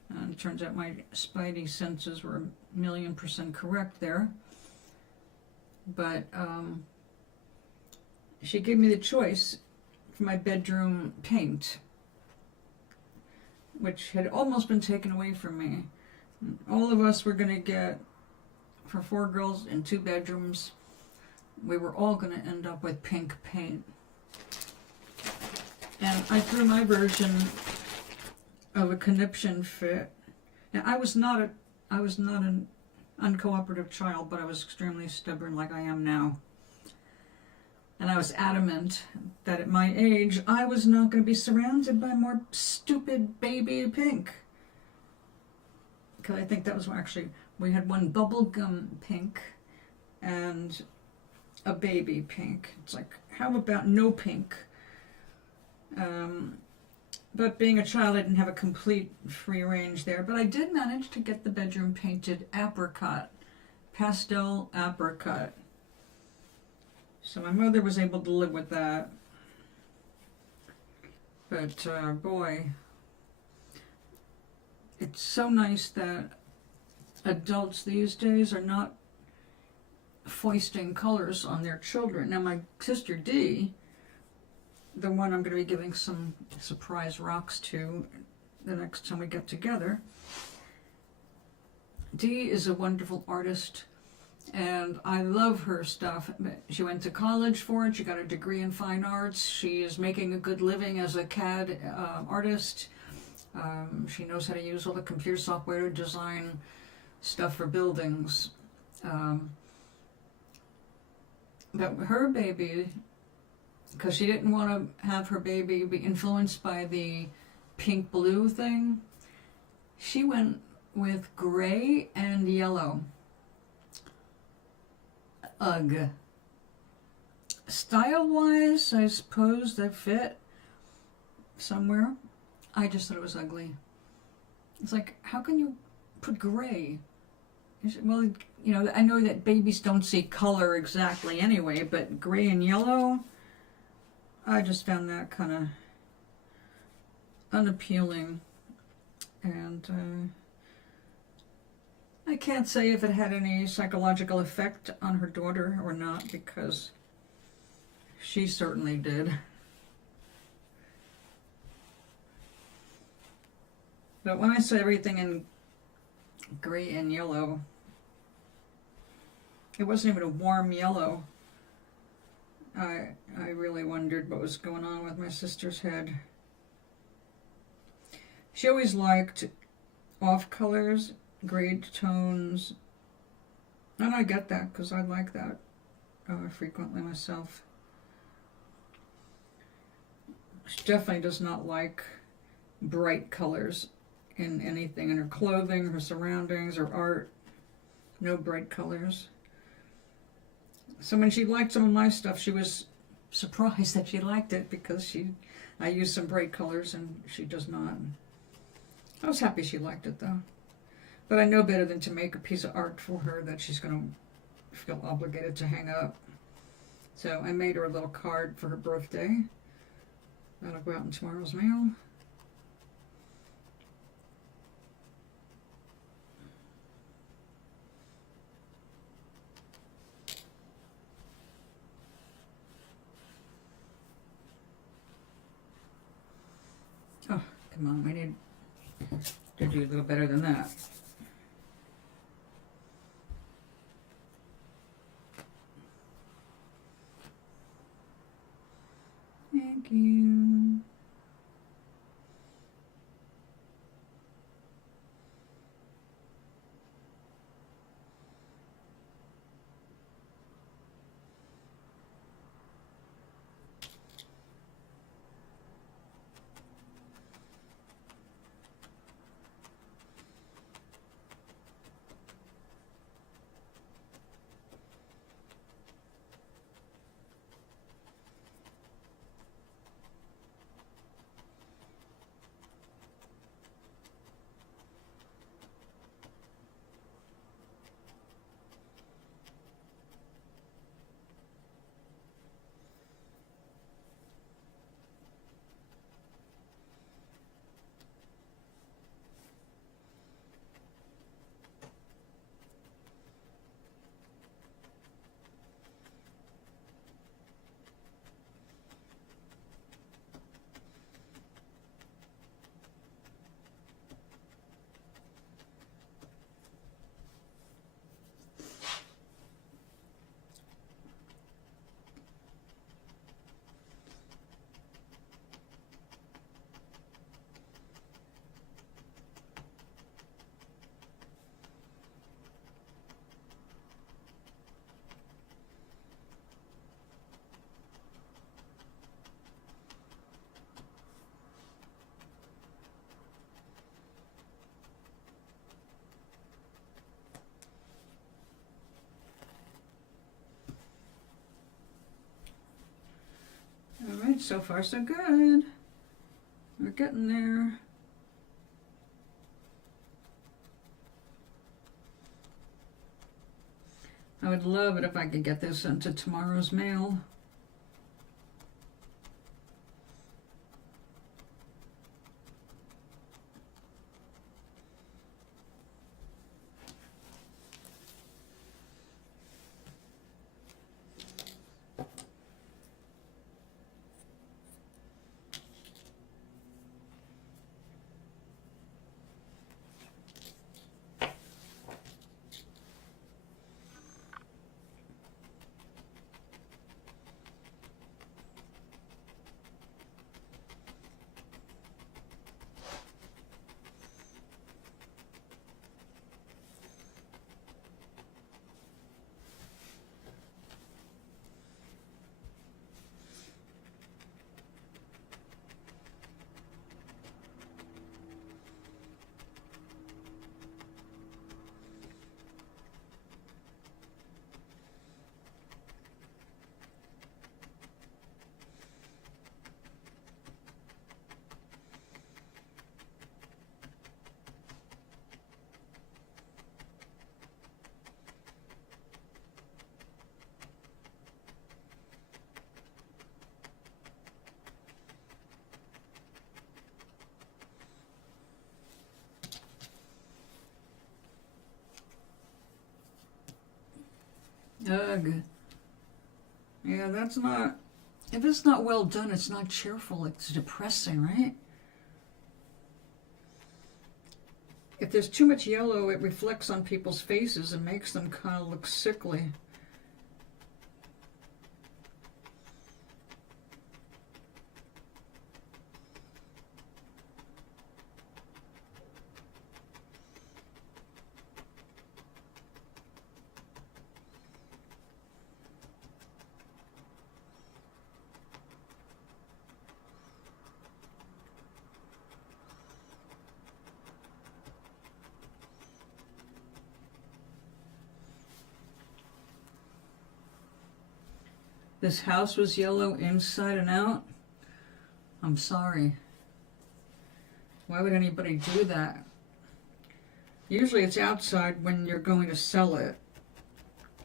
And it turns out my spidey senses were 1,000,000% correct there. But she gave me the choice for my bedroom paint, which had almost been taken away from me. All of us were going to get, for 4 girls in 2 bedrooms, we were all going to end up with pink paint. And I threw my version of a conniption fit. Now, I was not an uncooperative child, but I was extremely stubborn like I am now. And I was adamant that at my age, I was not going to be surrounded by more stupid baby pink. Because I think that was actually, we had one bubblegum pink and a baby pink. It's like, how about no pink? But being a child, I didn't have a complete free range there. But I did manage to get the bedroom painted apricot, pastel apricot. So my mother was able to live with that. But boy, it's so nice that adults these days are not foisting colors on their children. Now my sister Dee, the one I'm going to be giving some surprise rocks to the next time we get together, Dee is a wonderful artist. And I love her stuff. She went to college for it. She got a degree in fine arts. She is making a good living as a CAD artist. She knows how to use all the computer software to design stuff for buildings. But her baby, because she didn't want to have her baby be influenced by the pink-blue thing, she went with gray and yellow. Ugh. Style-wise, I suppose that fit somewhere. I just thought it was ugly. It's like, how can you put gray? Well, you know, I know that babies don't see color exactly anyway, but gray and yellow, I just found that kind of unappealing. And I can't say if it had any psychological effect on her daughter or not, because she certainly did. But when I saw everything in gray and yellow, it wasn't even a warm yellow. I really wondered what was going on with my sister's head. She always liked off colors, grade tones, and I get that because I like that frequently myself. She definitely does not like bright colors in anything, in her clothing, her surroundings, her art. No bright colors. So when she liked some of my stuff, she was surprised that she liked it, because I used some bright colors and she does not. I was happy she liked it though. But I know better than to make a piece of art for her that she's going to feel obligated to hang up. So I made her a little card for her birthday. That'll go out in tomorrow's mail. Oh, come on, we need to do a little better than that. Thank you. Alright, so far so good. We're getting there. I would love it if I could get this into tomorrow's mail. Ugh. Yeah, that's not... If it's not well done, it's not cheerful. It's depressing, right? If there's too much yellow, it reflects on people's faces and makes them kind of look sickly. This house was yellow inside and out. I'm sorry. Why would anybody do that? Usually it's outside when you're going to sell it.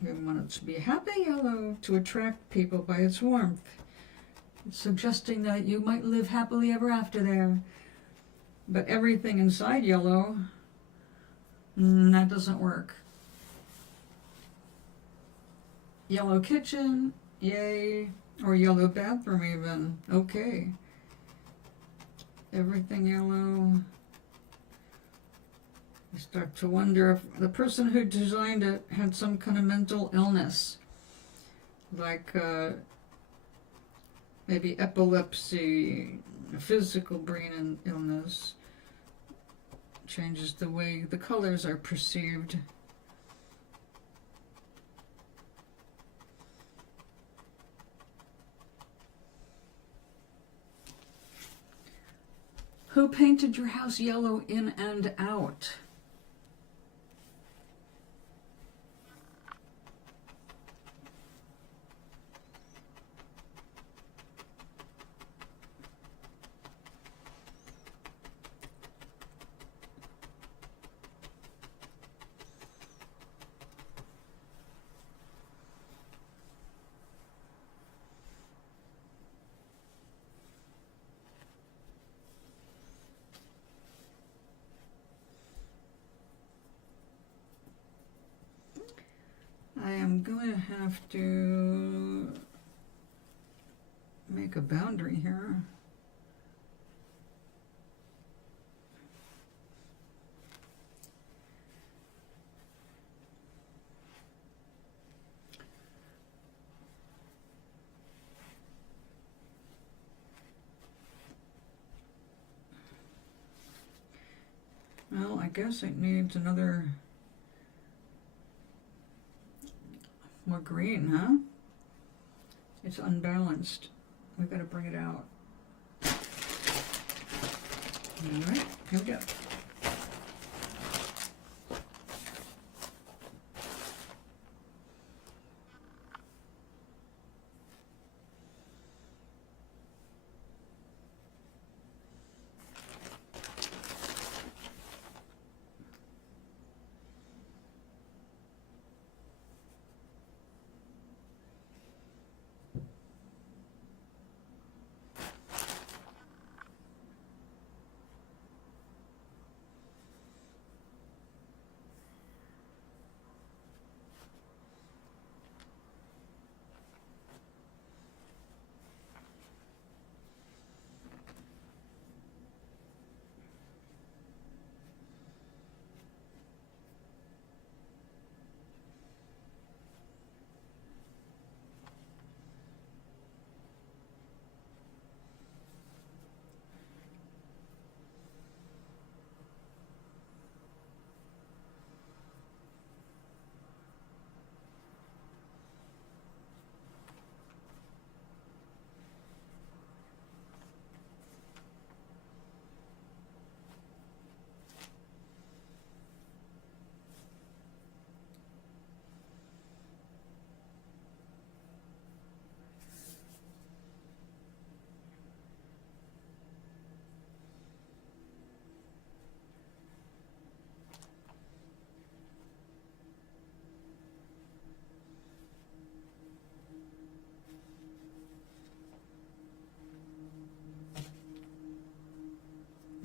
You want it to be happy yellow to attract people by its warmth, suggesting that you might live happily ever after there. But everything inside yellow, that doesn't work. Yellow kitchen, yay. Or yellow bathroom even, okay. Everything yellow. I start to wonder if the person who designed it had some kind of mental illness, like maybe epilepsy, a physical brain illness. Changes the way the colors are perceived. Who painted your house yellow in and out? I am going to have to make a boundary here. Well, I guess it needs another more green, huh? It's unbalanced. We've got to bring it out. All right, here we go.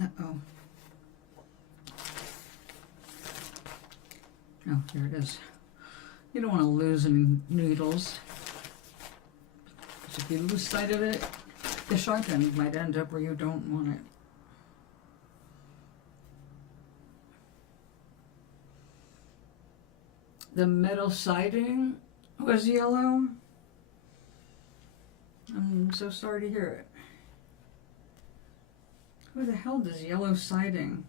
Uh-oh. Oh, here it is. You don't want to lose any needles. Because if you lose sight of it, the sharp end might end up where you don't want it. The metal siding was yellow. I'm so sorry to hear it. Who the hell does yellow siding?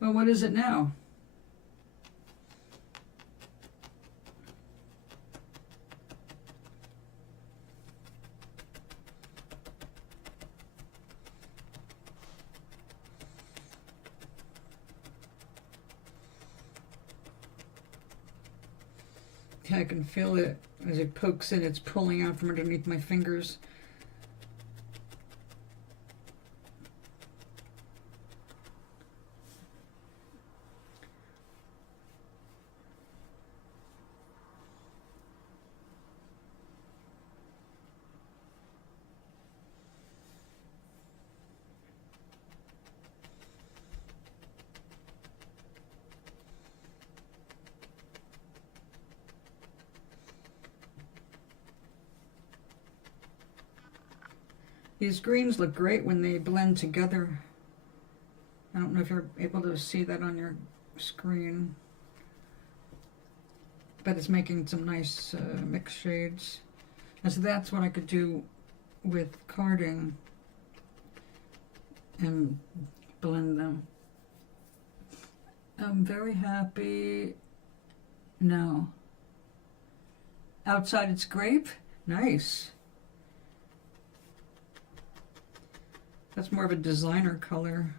Well, what is it now? I can feel it as it pokes in, it's pulling out from underneath my fingers. These greens look great when they blend together. I don't know if you're able to see that on your screen, but it's making some nice mixed shades. And so that's what I could do with carding and blend them. I'm very happy. No. Outside it's grape. Nice. That's more of a designer color.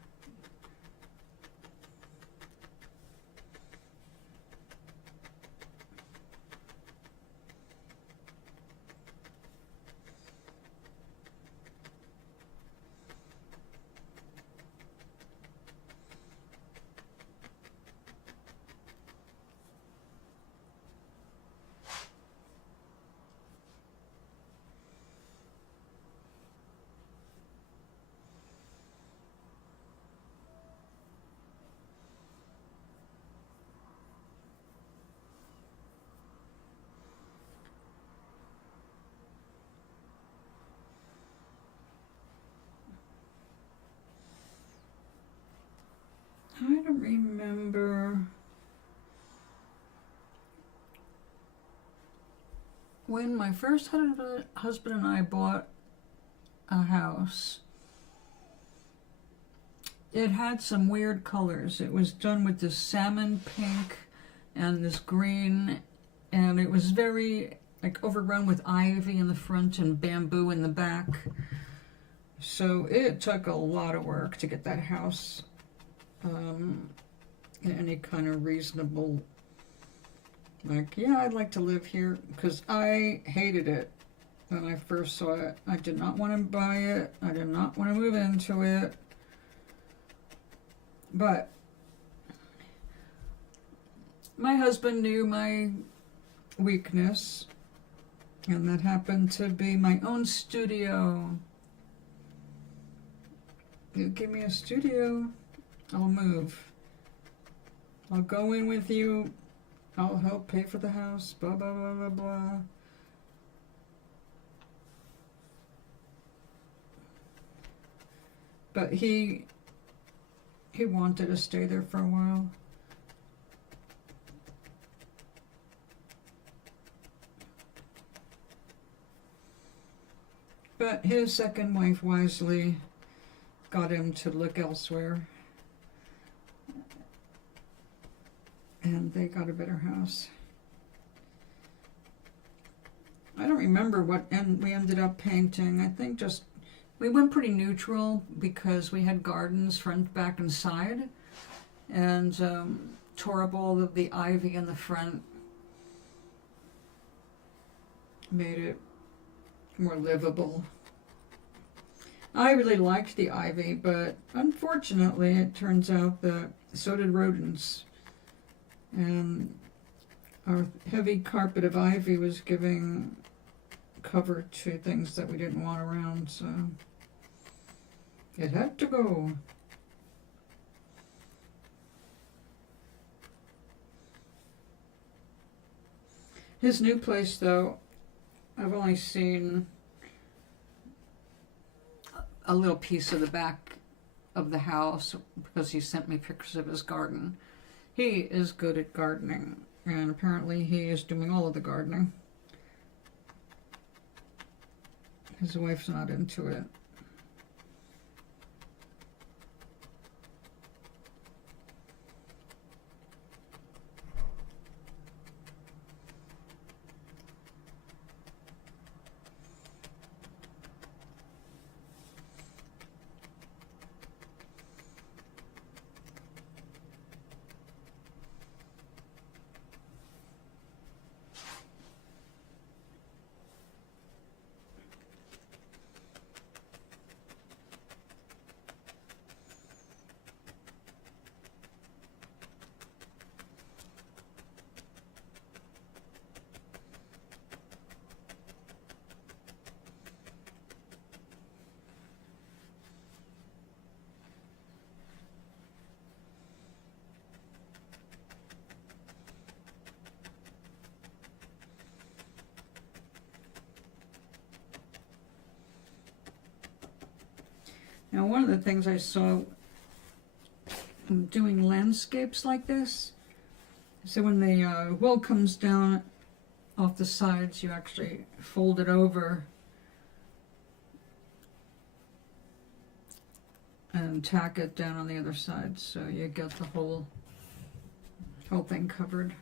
I don't remember when my first husband and I bought a house. It had some weird colors. It was done with this salmon pink and this green, and it was very like overrun with ivy in the front and bamboo in the back. So it took a lot of work to get that house in any kind of reasonable, like, yeah, I'd like to live here, because I hated it when I first saw it. I did not want to buy it. I did not want to move into it. But my husband knew my weakness, and that happened to be my own studio. You give me a studio, I'll move. I'll go in with you. I'll help pay for the house. Blah, blah, blah, blah, blah. But he wanted to stay there for a while. But his second wife wisely got him to look elsewhere. And they got a better house. I don't remember what we ended up painting. I think just, we went pretty neutral because we had gardens front, back, and side. And tore up all of the ivy in the front. Made it more livable. I really liked the ivy, but unfortunately it turns out that so did rodents. And our heavy carpet of ivy was cover to things that we didn't want around, so it had to go. His new place, though, I've only seen a little piece of the back of the house because he sent me pictures of his garden. He is good at gardening, and apparently he is doing all of the gardening. His wife's not into it. Now, one of the things I saw doing landscapes like this, so when the wool comes down off the sides, you actually fold it over and tack it down on the other side, so you get the whole thing covered.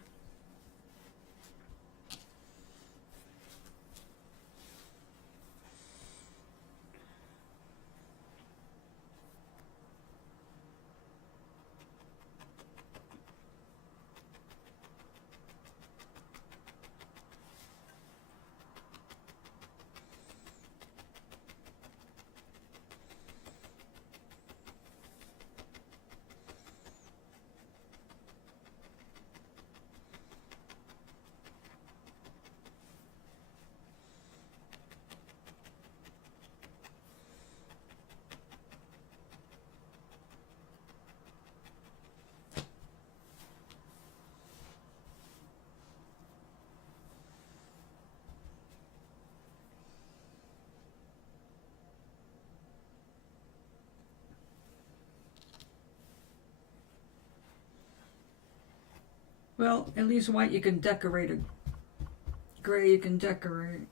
Well, at least white you can decorate it. Gray you can decorate.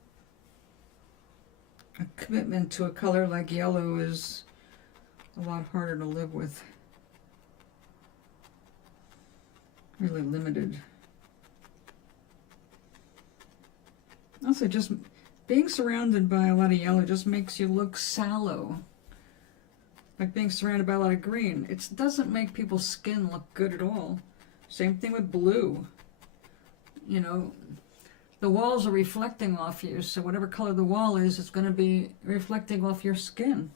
A commitment to a color like yellow is a lot harder to live with. Really limited. Also, just being surrounded by a lot of yellow just makes you look sallow. Like being surrounded by a lot of green. It doesn't make people's skin look good at all. Same thing with blue. You know, the walls are reflecting off you, so whatever color the wall is, it's going to be reflecting off your skin.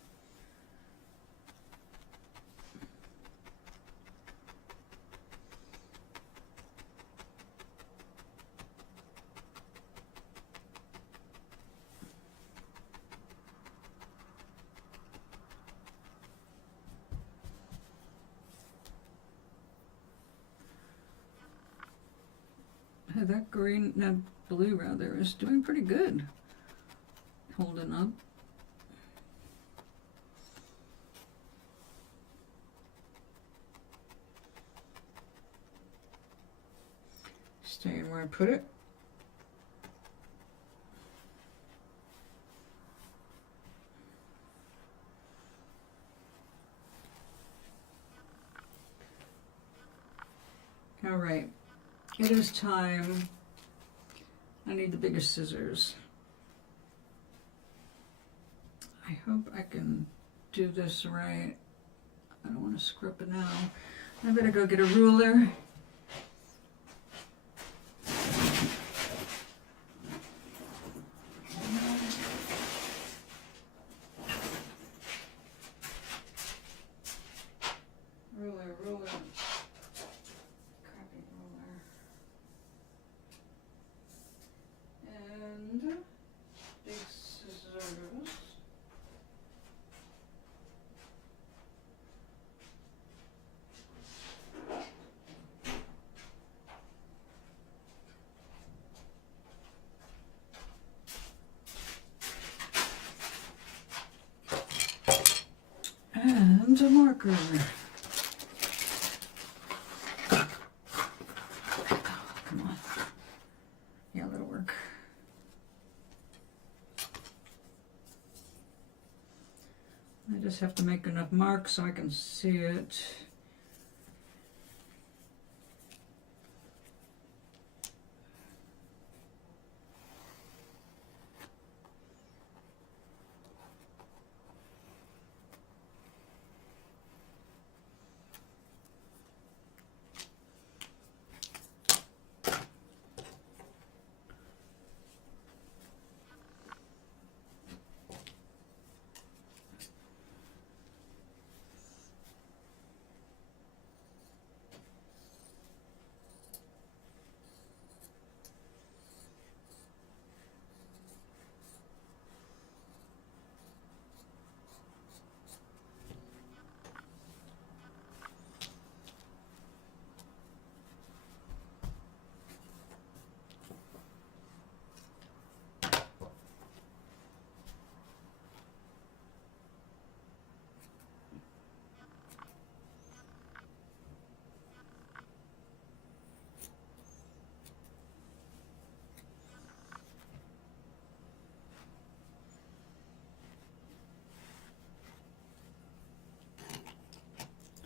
That green, that blue rather, is doing pretty good. Holding up. Staying where I put it. All right. It is time. I need the bigger scissors. I hope I can do this right. I don't want to screw up it now. I better go get a ruler. Ruler. And big marker. Come on. Yeah, that'll work. I just have to make enough marks so I can see it.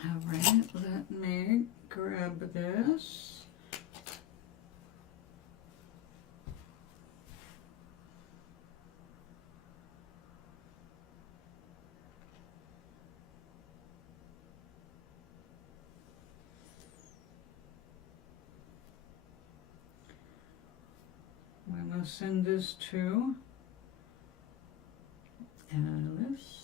All right, let me grab this. I'm going to send this to Alice.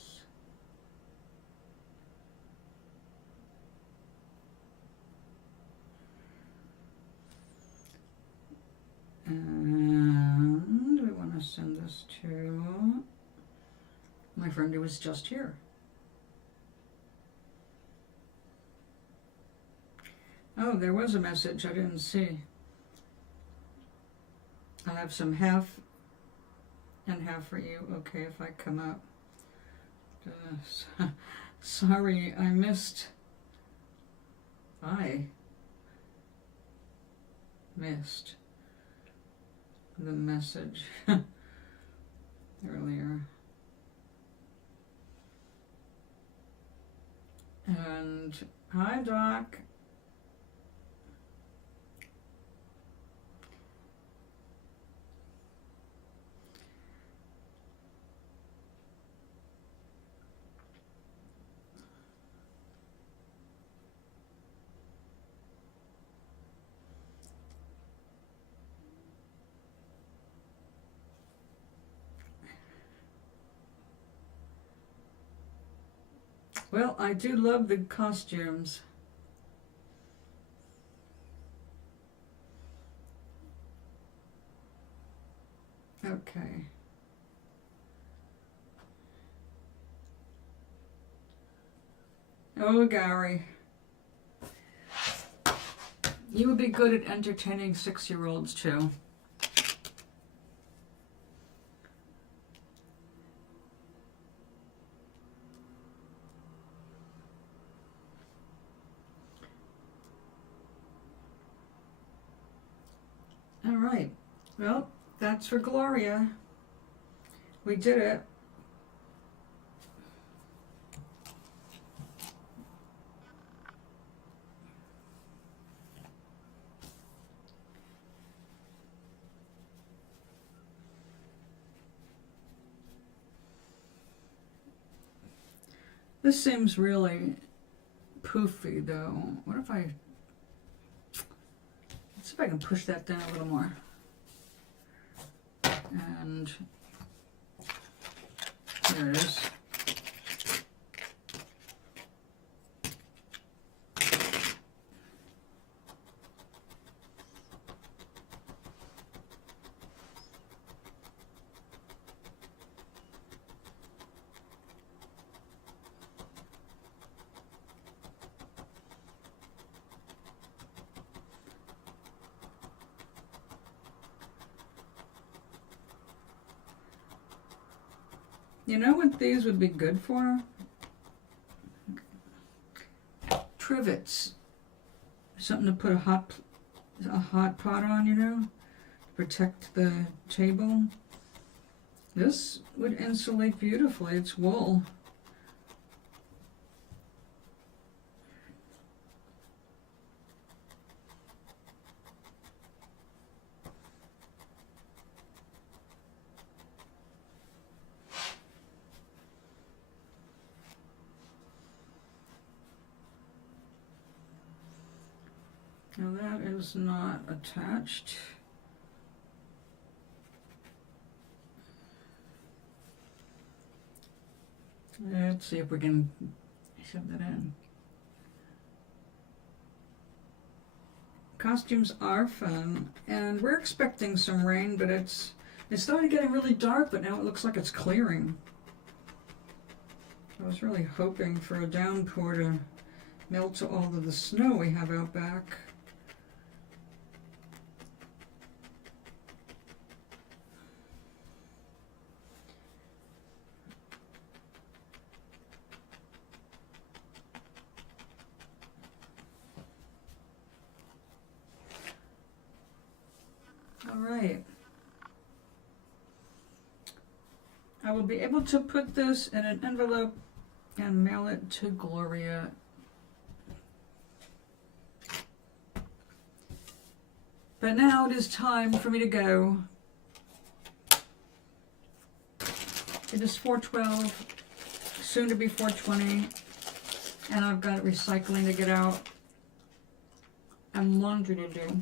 And we want to send this to my friend who was just here. Oh, there was a message I didn't see. I have some half and half for you. Okay, if I come up. Sorry, I missed. I missed the message earlier. And hi, Doc. Well, I do love the costumes. Okay. Oh, Gary. You would be good at entertaining 6-year-olds too. All right. Well, that's for Gloria. We did it. This seems really poofy though. What if I, let's see if I can push that down a little more. And there it is. You know what these would be good for? rivets. Something to put a hot pot on, you know, to protect the table. This would insulate beautifully. It's wool. Now that is not attached. Let's see if we can shove that in. Costumes are fun, and we're expecting some rain, but it started getting really dark, but now it looks like it's clearing. I was really hoping for a downpour to melt all of the snow we have out back. Alright, I will be able to put this in an envelope and mail it to Gloria. But now it is time for me to go. It is 4:12, soon to be 4:20, and I've got recycling to get out and laundry to do.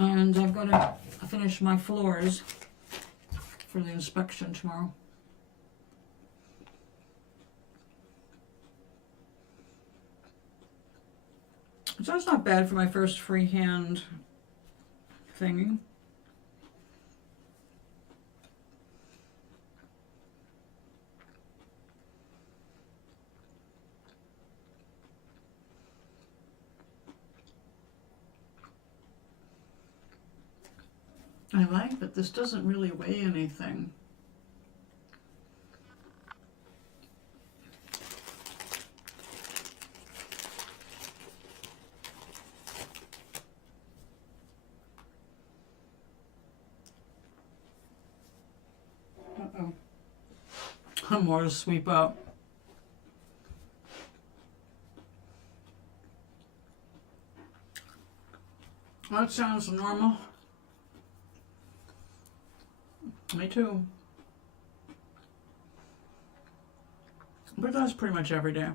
And I've got to finish my floors for the inspection tomorrow. So it's not bad for my first freehand thingy. I like that this doesn't really weigh anything. Uh-oh. More to sweep up. That sounds normal. Me too. But that's pretty much every day.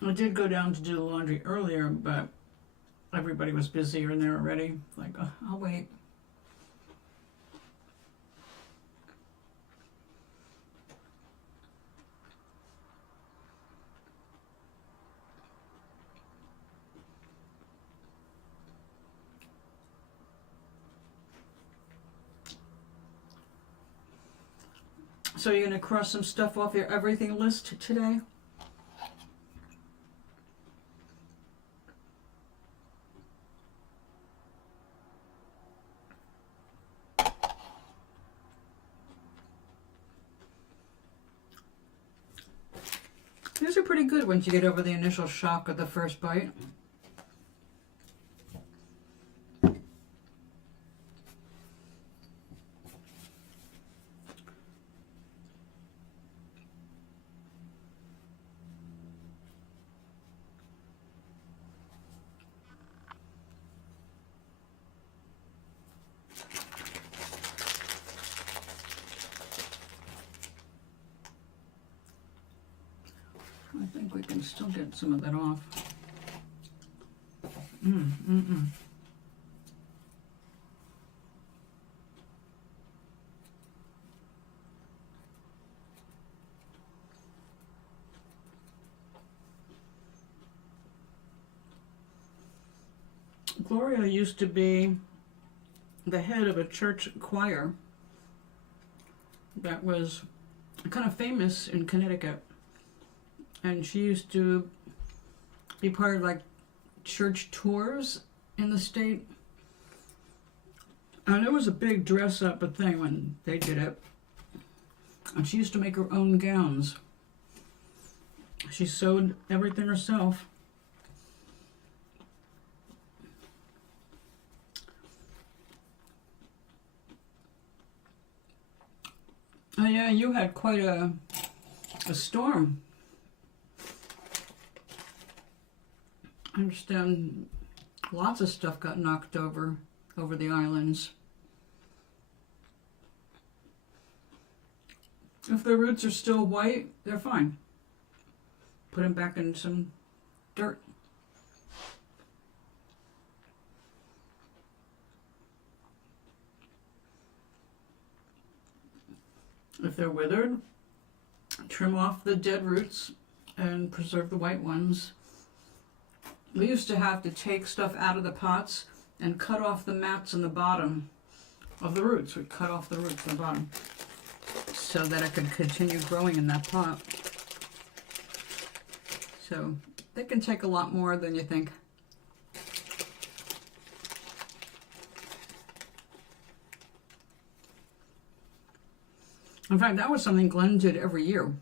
I did go down to do the laundry earlier, but everybody was busy and they were ready. Like, I'll wait. So you're going to cross some stuff off your everything list today? These are pretty good once you get over the initial shock of the first bite. I think we can still get some of that off. Gloria used to be the head of a church choir that was kind of famous in Connecticut. And she used to be part of like church tours in the state. And it was a big dress up thing when they did it. And she used to make her own gowns. She sewed everything herself. Oh yeah, you had quite a storm. I understand lots of stuff got knocked over the islands. If the roots are still white, they're fine. Put them back in some dirt. If they're withered, trim off the dead roots and preserve the white ones. We used to have to take stuff out of the pots and cut off the mats in the bottom of the roots. We'd cut off the roots in the bottom so that it could continue growing in that pot. So they can take a lot more than you think. In fact, that was something Glenn did every year.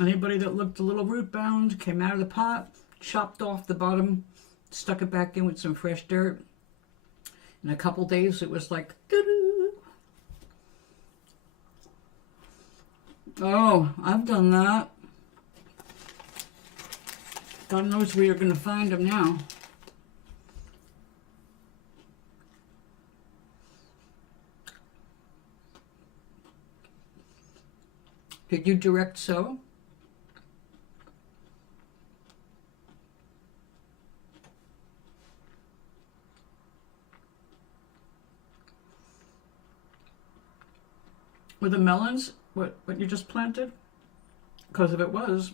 Anybody that looked a little root bound came out of the pot, chopped off the bottom, stuck it back in with some fresh dirt. In a couple days, it was like, doo-doo. Oh, I've done that. God knows where you're going to find them now. Did you direct sow? With the melons, what you just planted? Because if it was,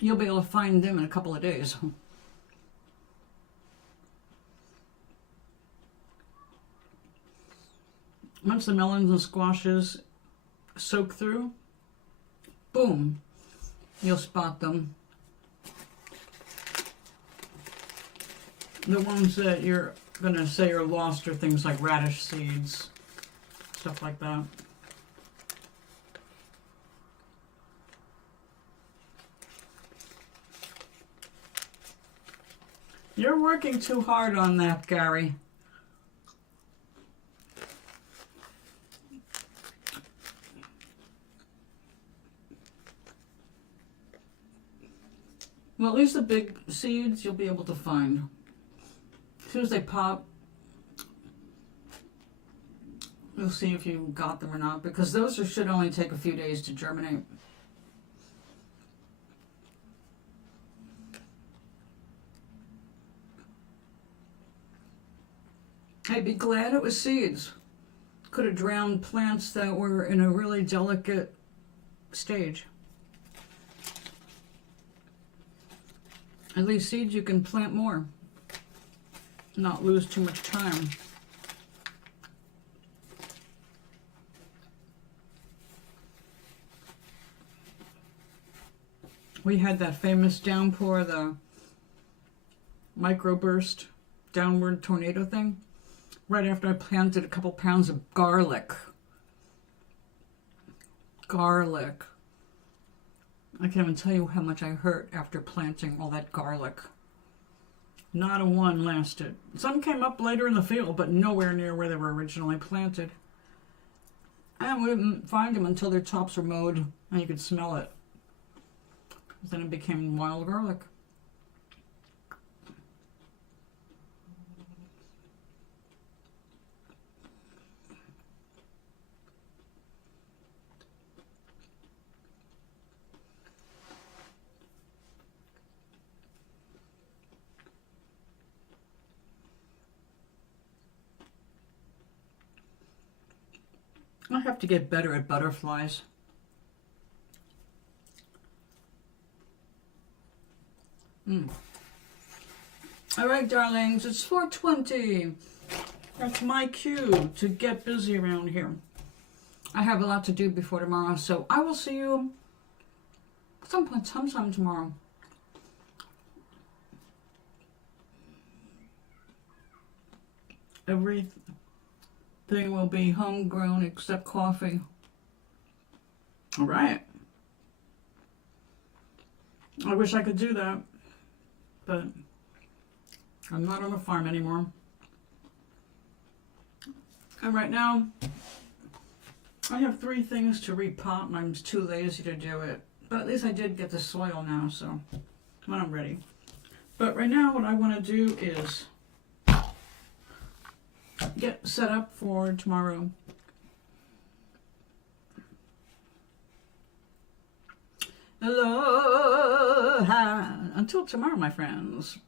you'll be able to find them in a couple of days. Once the melons and squashes soak through, boom, you'll spot them. The ones that you're going to say are lost are things like radish seeds, stuff like that. You're working too hard on that, Gary. Well, at least the big seeds you'll be able to find. As soon as they pop, you'll see if you got them or not, because those should only take a few days to germinate. I'd be glad it was seeds. Could have drowned plants that were in a really delicate stage. At least seeds you can plant more, not lose too much time. We had that famous downpour, the microburst downward tornado thing, right after I planted a couple pounds of garlic. Garlic. I can't even tell you how much I hurt after planting all that garlic. Not a one lasted. Some came up later in the field, but nowhere near where they were originally planted. And we didn't find them until their tops were mowed and you could smell it. Then it became wild garlic. I have to get better at butterflies. All right, darlings, it's 4:20. That's my cue to get busy around here. I have a lot to do before tomorrow, so I will see you sometime tomorrow. Everything Everything will be homegrown except coffee. All right. I wish I could do that, but I'm not on a farm anymore. And right now, I have 3 things to repot and I'm too lazy to do it. But at least I did get the soil now, so when I'm ready. But right now what I want to do is get set up for tomorrow. Aloha! Until tomorrow, my friends.